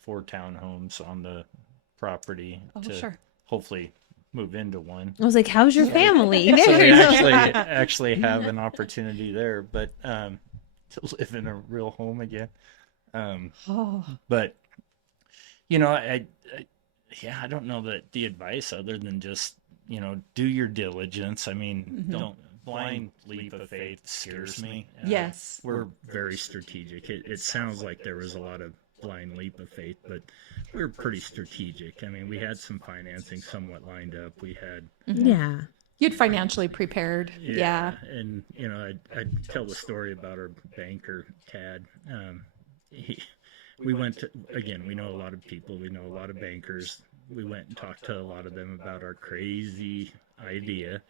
4 townhomes on the property to sure. hopefully move into one. I was like, how's your family? So we actually have an opportunity there, but to live in a real home again. But you know, I don't know that the advice other than just, you know, do your diligence. I mean, don't blind leap of faith scares me. Yes. We're very strategic. It sounds like there was a lot of blind leap of faith, but we're pretty strategic. I mean, we had some financing somewhat lined up. We had Yeah. You'd financially prepared. Yeah. And you know, I'd tell the story about our banker Tad. We went to, again, we know a lot of people, we know a lot of bankers. We went and talked to a lot of them about our crazy idea,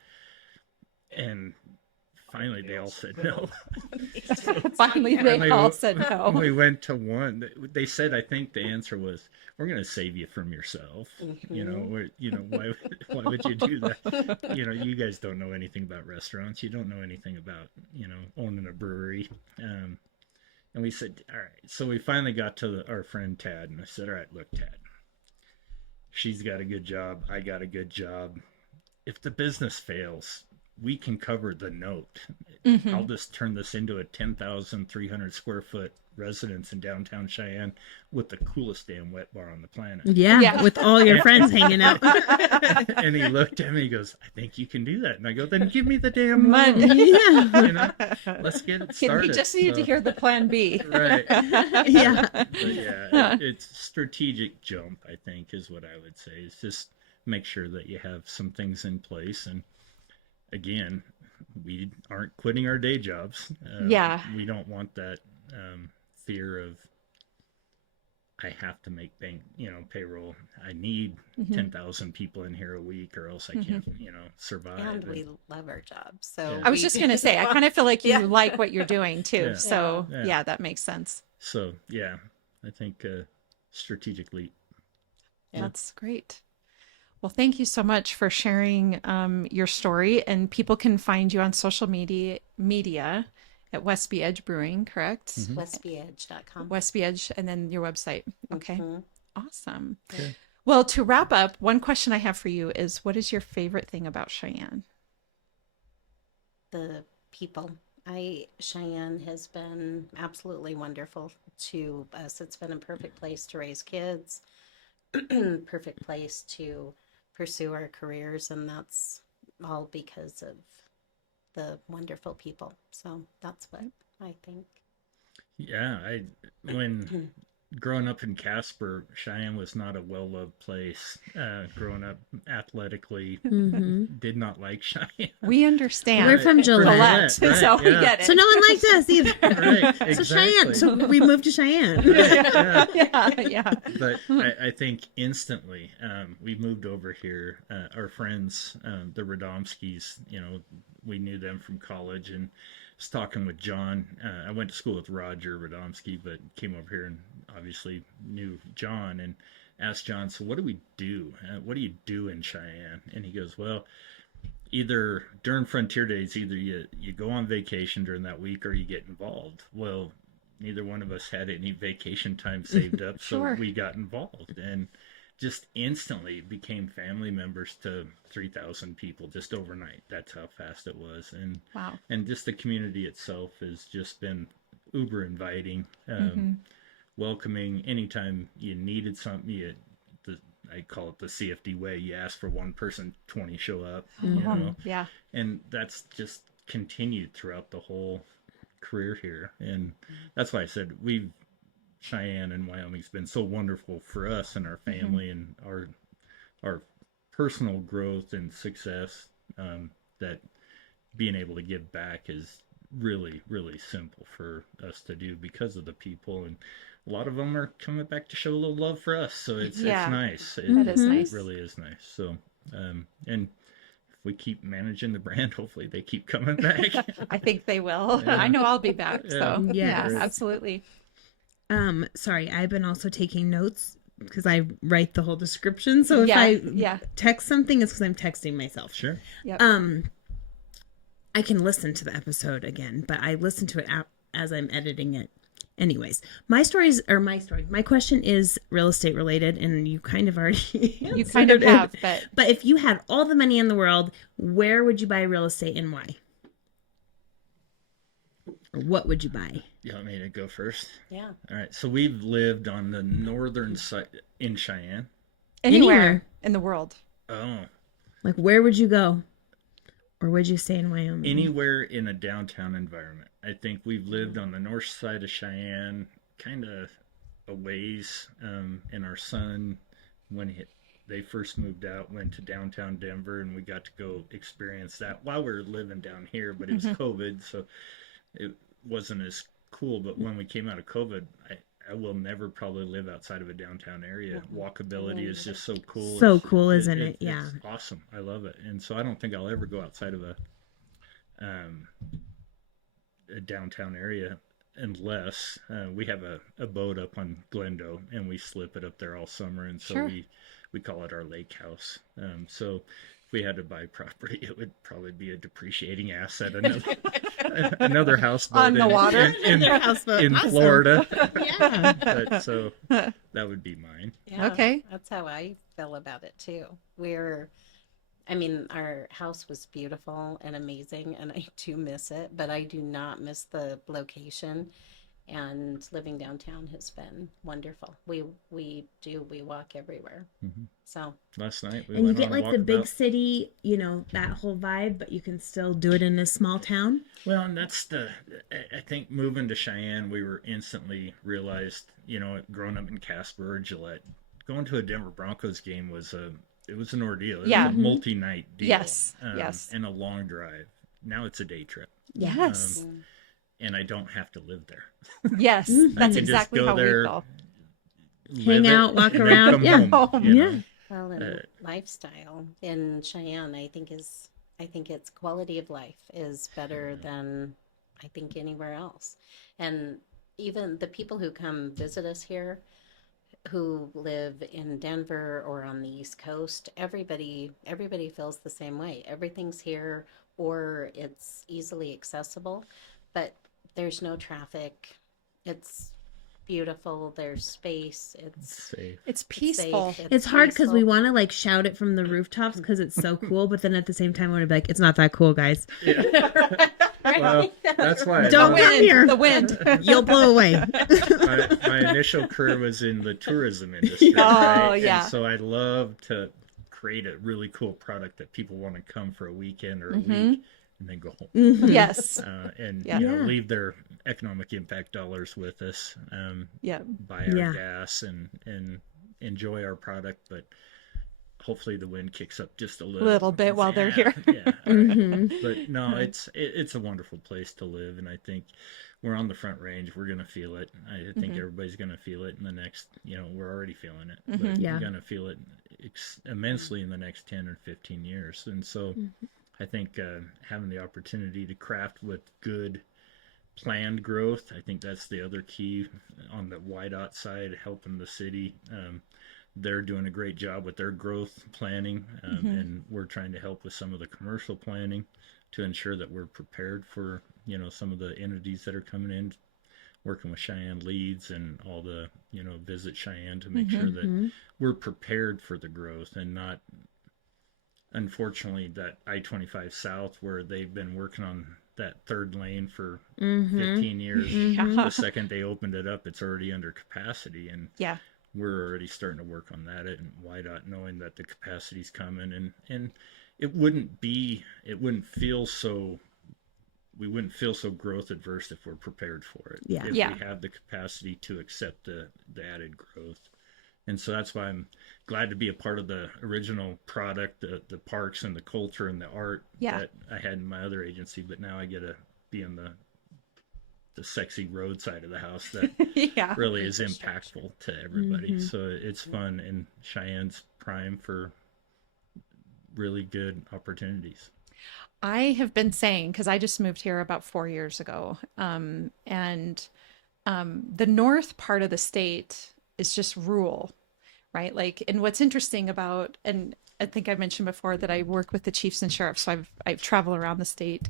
and finally they all said no. Finally, they all said no. We went to one. They said, I think the answer was, "We're going to save you from yourself." You know, why would you do that? You know, you guys don't know anything about restaurants. You don't know anything about, you know, owning a brewery. And we said, all right. So we finally got to our friend Tad, and I said, all right, look, Tad, she's got a good job. I got a good job. If the business fails, we can cover the note. I'll just turn this into a 10,300 square foot residence in downtown Cheyenne with the coolest damn wet bar on the planet. Yeah. With all your friends hanging out. And he looked at me, he goes, I think you can do that. And I go, then give me the damn Money. money. Yeah. You know, let's get it started. He just needed to hear the plan B. Right. Yeah. But yeah, it's strategic jump, I think, is what I would say. It's just make sure that you have some things in place. And again, we aren't quitting our day jobs. Yeah. We don't want that fear of, I have to make payroll. I need 10,000 people in here a week, or else I can't, survive. And we love our job. So I was just going to say, I kind of feel like you Yeah. like what you're doing too. Yeah. So Yeah. yeah, that makes sense. So yeah, I think strategically. That's great. Well, thank you so much for sharing your story, and people can find you on social media at Westby Edge Brewing, correct? westbyedge.com. Westby Edge, and then your website. Okay. Mhm. Awesome. Okay. Well, to wrap up, one question I have for you is, what is your favorite thing about Cheyenne? The people. Cheyenne has been absolutely wonderful to us. It's been a perfect place to raise kids, perfect place to pursue our careers, and that's all because of the wonderful people. So that's what I think. Yeah, when growing up in Casper, Cheyenne was not a well-loved place. Growing up athletically, Mm-hmm. did not like Cheyenne. We understand. We're from Gillette. Gillette, Right, so we yeah. get it. So no one liked us either. Right, So exactly. Cheyenne. So we moved to Cheyenne. Yeah. yeah. But I think instantly we moved over here. Our friends, the Radomskis, we knew them from college, and I was talking with John. I went to school with Roger Radomski, but came over here and obviously knew John, and asked John, so what do we do? What do you do in Cheyenne? And he goes, well, either during Frontier Days, either you go on vacation during that week or you get involved. Well, neither one of us had any vacation time saved up, so Sure. we got involved and just instantly became family members to 3,000 people just overnight. That's how fast it was. And Wow. and just the community itself has just been uber inviting, welcoming. Anytime you needed something, I call it the CFD way. You ask for one person, 20 show up. Yeah. And that's just continued throughout the whole career here. And that's why I said Cheyenne and Wyoming's been so wonderful for us and our family and our personal growth and success, that being able to give back is really, really simple for us to do because of the people. And a lot of them are coming back to show a little love for us. So it's nice. That is nice. It really is nice. So, and if we keep managing the brand, hopefully they keep coming back. I think they will. Yeah. I know I'll be back. So Yes. yeah, absolutely. Sorry, I've been also taking notes because I write the whole description. So if Yeah, I yeah. text something, it's because I'm texting myself. Sure. Yep. I can listen to the episode again, but I listen to it as I'm editing it. Anyways, my question is real estate related, and you kind of already You kind of answered it. have, but But if you had all the money in the world, where would you buy real estate and why? Or what would you buy? You want me to go first? Yeah. All right. So we've lived on the northern side in Cheyenne. anywhere in the world. Oh, Like, where would you go? Or would you stay in Wyoming? anywhere in a downtown environment. I think we've lived on the north side of Cheyenne, kind of a ways. And our son, when they first moved out, went to downtown Denver, and we got to go experience that while we were living down here. But it was COVID, so it wasn't as cool. But when we came out of COVID, I will never probably live outside of a downtown area. Walkability is just so cool. So cool, isn't it? Yeah. It's awesome. I love it. And so I don't think I'll ever go outside of a downtown area unless we have a boat up on Glendo, and we slip it up there all summer. And so Sure. we call it our lake house. So if we had to buy property, it would probably be a depreciating asset. Another houseboat On the water? in houseboat. in Awesome. Florida. Yeah. But so that would be mine. Yeah, Okay. That's how I feel about it too. Our house was beautiful and amazing, and I do miss it, but I do not miss the location. And living downtown has been wonderful. We walk everywhere. So Last night we And you went get on a like the big walkabout. city, that whole vibe, but you can still do it in a small town. Well, and that's I think moving to Cheyenne, we were instantly realized, growing up in Casper or Gillette, going to a Denver Broncos game was an ordeal. It Yeah. was a multi-night deal. Yes, yes. And a long drive. Now it's a day trip. Yes. And I don't have to live there. Yes. I That's can exactly just go how we there, felt. live out, it, walk and then around. come Yeah. home, Yeah. well, and lifestyle in Cheyenne, I think its quality of life is better than I think anywhere else. And even the people who come visit us here, who live in Denver or on the East Coast, everybody feels the same way. Everything's here, or it's easily accessible, but there's no traffic. It's beautiful. There's space. It's Safe. It's safe, peaceful. It's hard because we peaceful. want to like shout it from the rooftops because it's so cool, but then at the same time, we want to be like, it's not that cool, guys. Well, that's why Don't come here. The wind. You'll blow away. my initial career was in the tourism industry. Oh, right? yeah. And so I love to create a really cool product that people want to come for a weekend or a week and then go home. Mhm. Yes. And Yeah. you know, Yeah. leave their economic impact dollars with us, Yeah. buy our Yeah. gas and enjoy our product, but hopefully the wind kicks up just a Little bit while they're here. Yeah. Mhm. But no, it's a wonderful place to live, and I think we're on the Front Range. We're gonna feel it. I think everybody's gonna feel it in the next. You know, we're already feeling it, but Yeah. we're gonna feel it immensely in the next 10 or 15 years. And so, I think having the opportunity to craft with good planned growth, I think that's the other key on the YDOT side, helping the city. They're doing a great job with their growth planning, and we're trying to help with some of the commercial planning to ensure that we're prepared for, you know, some of the entities that are coming in, working with Cheyenne Leads and all the, you know, Visit Cheyenne to make sure that we're prepared for the growth and not, unfortunately, that I-25 South where they've been working on that third lane for 15 years. The second they opened it up, it's already under capacity. And Yeah. we're already starting to work on that at YDOT, knowing that the capacity's coming, and we wouldn't feel so growth adverse if we're prepared for it. Yeah. If Yeah. we have the capacity to accept the added growth. And so that's why I'm glad to be a part of the original product, the parks and the culture and the art that I had in my other agency, but now I get to be on the sexy road side of the house that Yeah. really is impactful to everybody. So it's fun, and Cheyenne's prime for really good opportunities. I have been saying, because I just moved here about 4 years ago, and the north part of the state is just rural, right? Like, and what's interesting about, and I think I mentioned before that I work with the chiefs and sheriffs, so I've traveled around the state,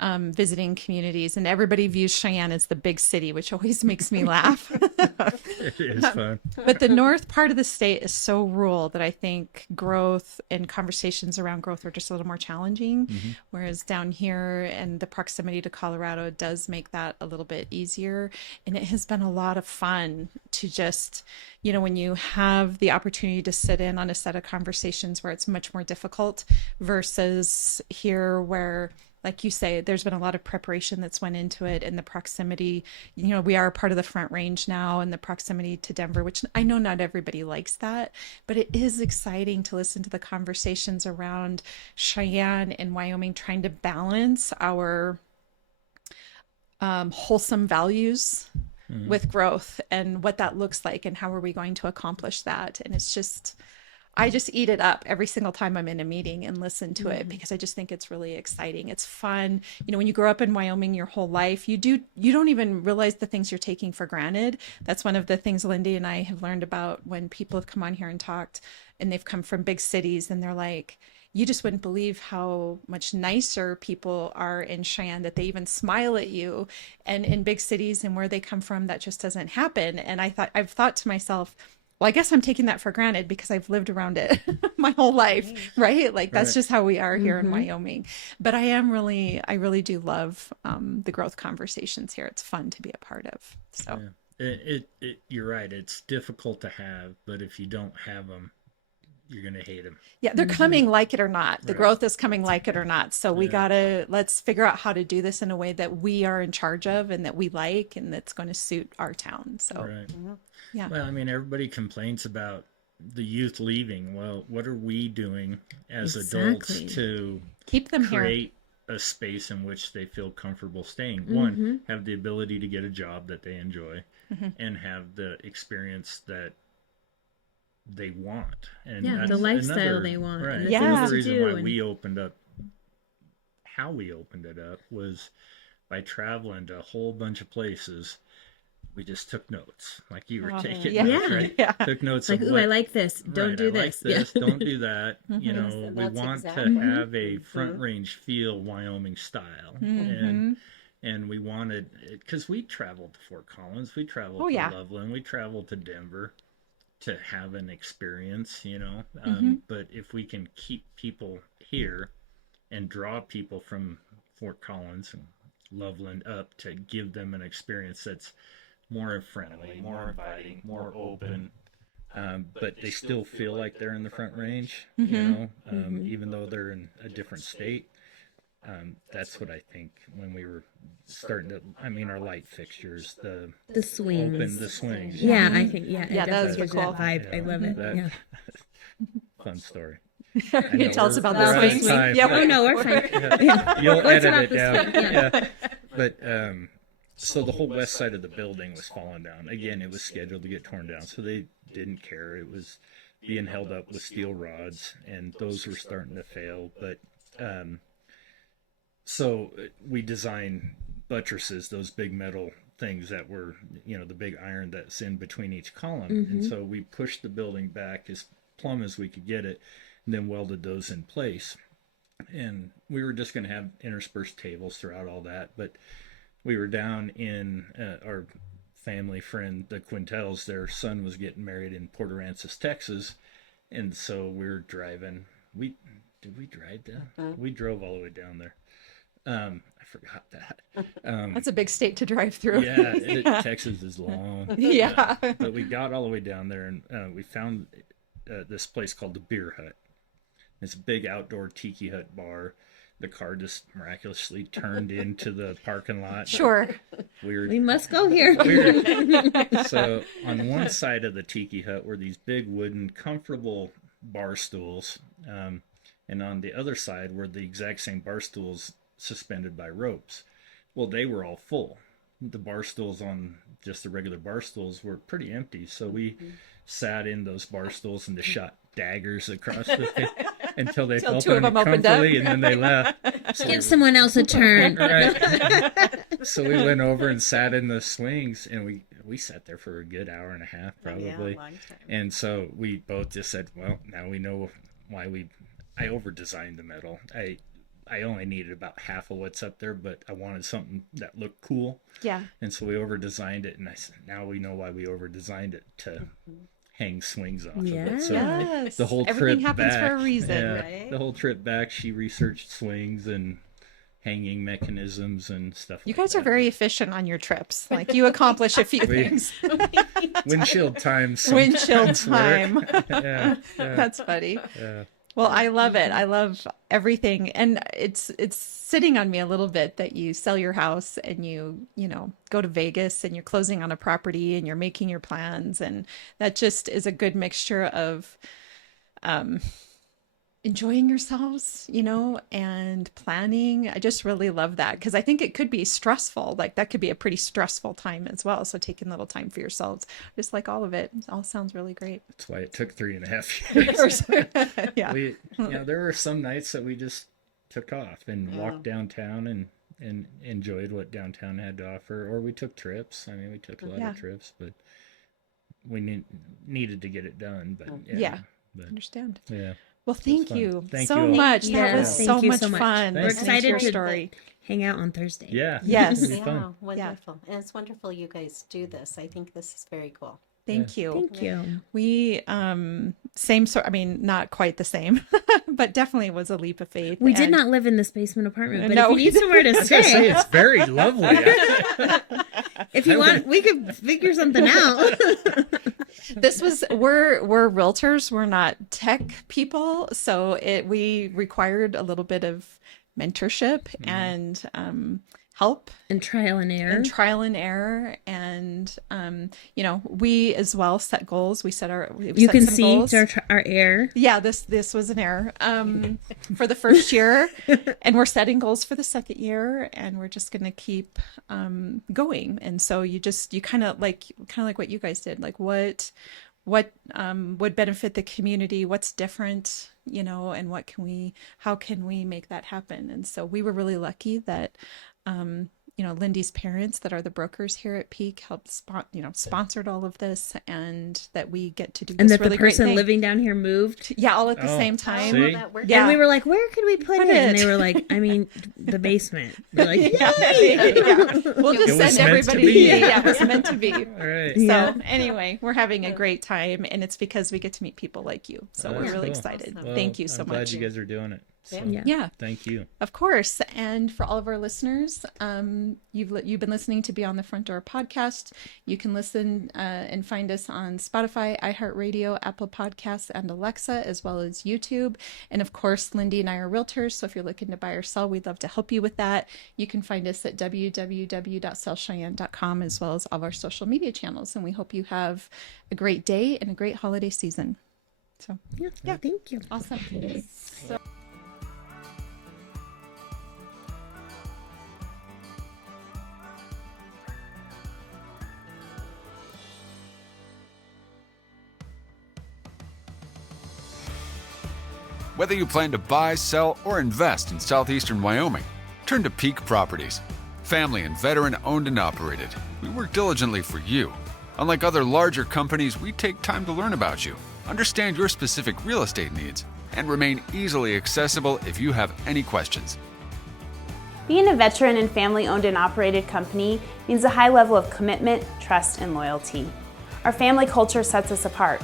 visiting communities, and everybody views Cheyenne as the big city, which always makes me laugh. It is fun. But the north part of the state is so rural that I think growth and conversations around growth are just a little more challenging. Whereas down here and the proximity to Colorado does make that a little bit easier. And it has been a lot of fun to just, you know, when you have the opportunity to sit in on a set of conversations where it's much more difficult versus here where, like you say, there's been a lot of preparation that's went into it, and the proximity, you know, we are part of the Front Range now, and the proximity to Denver, which I know not everybody likes that, but it is exciting to listen to the conversations around Cheyenne and Wyoming trying to balance our wholesome values with growth and what that looks like and how are we going to accomplish that. And it's just, I just eat it up every single time I'm in a meeting and listen to it because I just think it's really exciting. It's fun. You know, when you grow up in Wyoming your whole life, you don't even realize the things you're taking for granted. That's one of the things Lindee and I have learned about when people have come on here and talked, and they've come from big cities, and they're like, you just wouldn't believe how much nicer people are in Cheyenne, that they even smile at you. And in big cities and where they come from, that just doesn't happen. And I've thought to myself, well, I guess I'm taking that for granted because I've lived around it my whole life, right? Like that's just how we are here in Wyoming. But I really do love the growth conversations here. It's fun to be a part of. So You're right. It's difficult to have, but if you don't have them, you're going to hate them. yeah, they're coming like it or not. The growth is coming like it or not. So let's figure out how to do this in a way that we are in charge of and that we like and that's going to suit our town. So yeah. Well, I mean, everybody complains about the youth leaving. Well, what are we doing as adults to keep them create a space in which they feel comfortable staying? One, have the ability to get a job that they enjoy and have the experience that they want. And that's the lifestyle another, they want. Right. And the Yeah. things Another to reason do why and- we opened up, how we opened it up was by traveling to a whole bunch of places. We just took notes, like you were taking notes, right? Yeah. Took notes like, of ooh, I like this. Don't right, do I this. like this. Don't do that. You know, So we that's want exactly. to have a Front Range feel, Wyoming style, and we wanted, because we traveled to Fort Collins, we traveled to Loveland, we traveled to Denver to have an experience, you know. But if we can keep people here and draw people from Fort Collins and Loveland up to give them an experience that's more friendly, more inviting, more open. But they still feel like they're in the Front Range, even though they're in a different state. That's what I think when we were starting to, our light fixtures, the swings. the swings. Yeah, I think, Yeah, it that definitely was gives cool. that vibe. I love it. That- Yeah. Fun story. Can you tell us about we're the out of swings? time. Yeah, Oh, no, we're fine. Yeah. You'll What's edit about it the down. swing? Yeah. But so the whole west side of the building was falling down. Again, it was scheduled to get torn down, so they didn't care. It was being held up with steel rods, and those were starting to fail. But so we designed buttresses, those big metal things that were, the big iron that's in between each column. And so we pushed the building back as plumb as we could get it, and then welded those in place. And we were just going to have interspersed tables throughout all that, but we were down in our family friend, the Quintels. Their son was getting married in Port Aransas, Texas, and so we were driving. Did we drive down? We drove all the way down there. I forgot that. That's a big state to drive through. Yeah, Texas is long. Yeah. But we got all the way down there, and we found this place called the Beer Hut. It's a big outdoor tiki hut bar. The car just miraculously turned into the parking lot. Sure. We must go here. Weird. So on one side of the tiki hut were these big wooden, comfortable bar stools, and on the other side were the exact same bar stools suspended by ropes. Well, they were all full. The bar stools on just the regular bar stools were pretty empty, so we sat in those bar stools and just shot daggers across the thing until they felt two of them opened up. comfortably, and then they left. So Give someone else a turn. right. So we went over and sat in the swings, and we sat there for a good hour and a half probably. Yeah, long time. And so we both just said, well, now we know why I over-designed the metal. I only needed about half of what's up there, but I wanted something that looked cool. Yeah. And so we over-designed it, and I said, now we know why we over-designed it to hang swings off of it. So Yes. the whole Everything trip happens back, for a reason, yeah, right? the whole trip back, she researched swings and hanging mechanisms and stuff. You like guys are that. very efficient on your trips. Like you accomplish a few things. Windshield time. Windshield sometimes work. time. Yeah. That's funny. Yeah. Well, I love it. I love everything. And it's sitting on me a little bit that you sell your house and you go to Vegas and you're closing on a property and you're making your plans. And that just is a good mixture of enjoying yourselves, and planning. I just really love that because I think it could be stressful. Like that could be a pretty stressful time as well. So taking a little time for yourselves, just like all of it. It all sounds really great. That's why it took 3.5 years. Yeah. There were some nights that we just took off and walked downtown and enjoyed what downtown had to offer, or we took trips. We took a lot of trips, but we needed to get it done. But Yeah. but, Understand. yeah. Well, thank fun. you Thank so you all. much. Yeah, That was thank so you much so much. fun. We're listening to excited your to story. hang out on Thursday. Yeah. Yes. It'll be Yeah, fun. wonderful. And it's wonderful you guys do this. I think this is very cool. Thank you. Thank you. We same sort. Not quite the same, but definitely was a leap of faith. We did And- not live in this basement apartment, but No, if you we need somewhere to I was gonna say stay, it's very lovely. if you want, we could figure something out. We're realtors. We're not tech people, so we required a little bit of mentorship and help And trial and error. and trial and error, and we as well set goals. We set You can some see goals. our air. Yeah, this was an error for the first year, and we're setting goals for the second year, and we're just going to keep going. And so you kind of like what you guys did, like what would benefit the community, what's different, and how can we make that happen? And so we were really lucky that Lindee's parents that are the brokers here at Peak helped sponsored all of this, and that we get to do And this that really the person great thing. living down here moved. Yeah, all at the Oh, same time. see? That works. Yeah. And we were like, where could we put it? And it. they were like, the basement. We're like, Yeah. yay! We'll It just was send meant to everybody. be. Yeah, it was meant to be. All right. Yeah. So anyway, we're having a great time, and it's because we get to meet people like you. So Oh, we're that's really cool. excited. Awesome. Thank you so I'm glad much. you guys are doing it. So, Yeah. Thank you. Of course. And for all of our listeners, you've been listening to Beyond the Front Door podcast. You can listen and find us on Spotify, iHeartRadio, Apple Podcasts, and Alexa, as well as YouTube. And of course, Lindee and I are realtors. So if you're looking to buy or sell, we'd love to help you with that. You can find us at www.sellcheyenne.com, as well as all of our social media channels. And we hope you have a great day and a great holiday season. So Yeah, thank you. awesome. So Whether you plan to buy, sell, or invest in southeastern Wyoming, turn to Peak Properties. Family and veteran owned and operated, we work diligently for you. Unlike other larger companies, we take time to learn about you, understand your specific real estate needs, and remain easily accessible if you have any questions. Being a veteran and family-owned and operated company means a high level of commitment, trust, and loyalty. Our family culture sets us apart.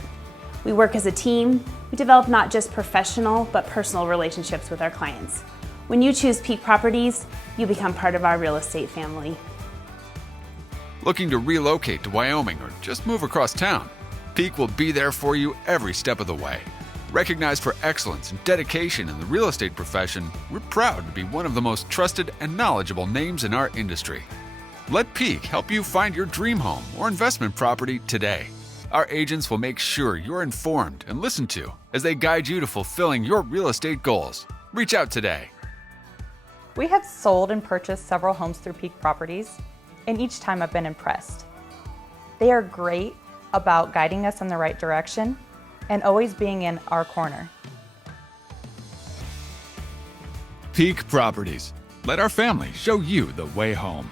We work as a team. We develop not just professional, but personal relationships with our clients. When you choose Peak Properties, you become part of our real estate family. Looking to relocate to Wyoming or just move across town? Peak will be there for you every step of the way. Recognized for excellence and dedication in the real estate profession, we're proud to be one of the most trusted and knowledgeable names in our industry. Let Peak help you find your dream home or investment property today. Our agents will make sure you're informed and listened to as they guide you to fulfilling your real estate goals. Reach out today. We have sold and purchased several homes through Peak Properties, and each time I've been impressed. They are great about guiding us in the right direction and always being in our corner. Peak Properties. Let our family show you the way home.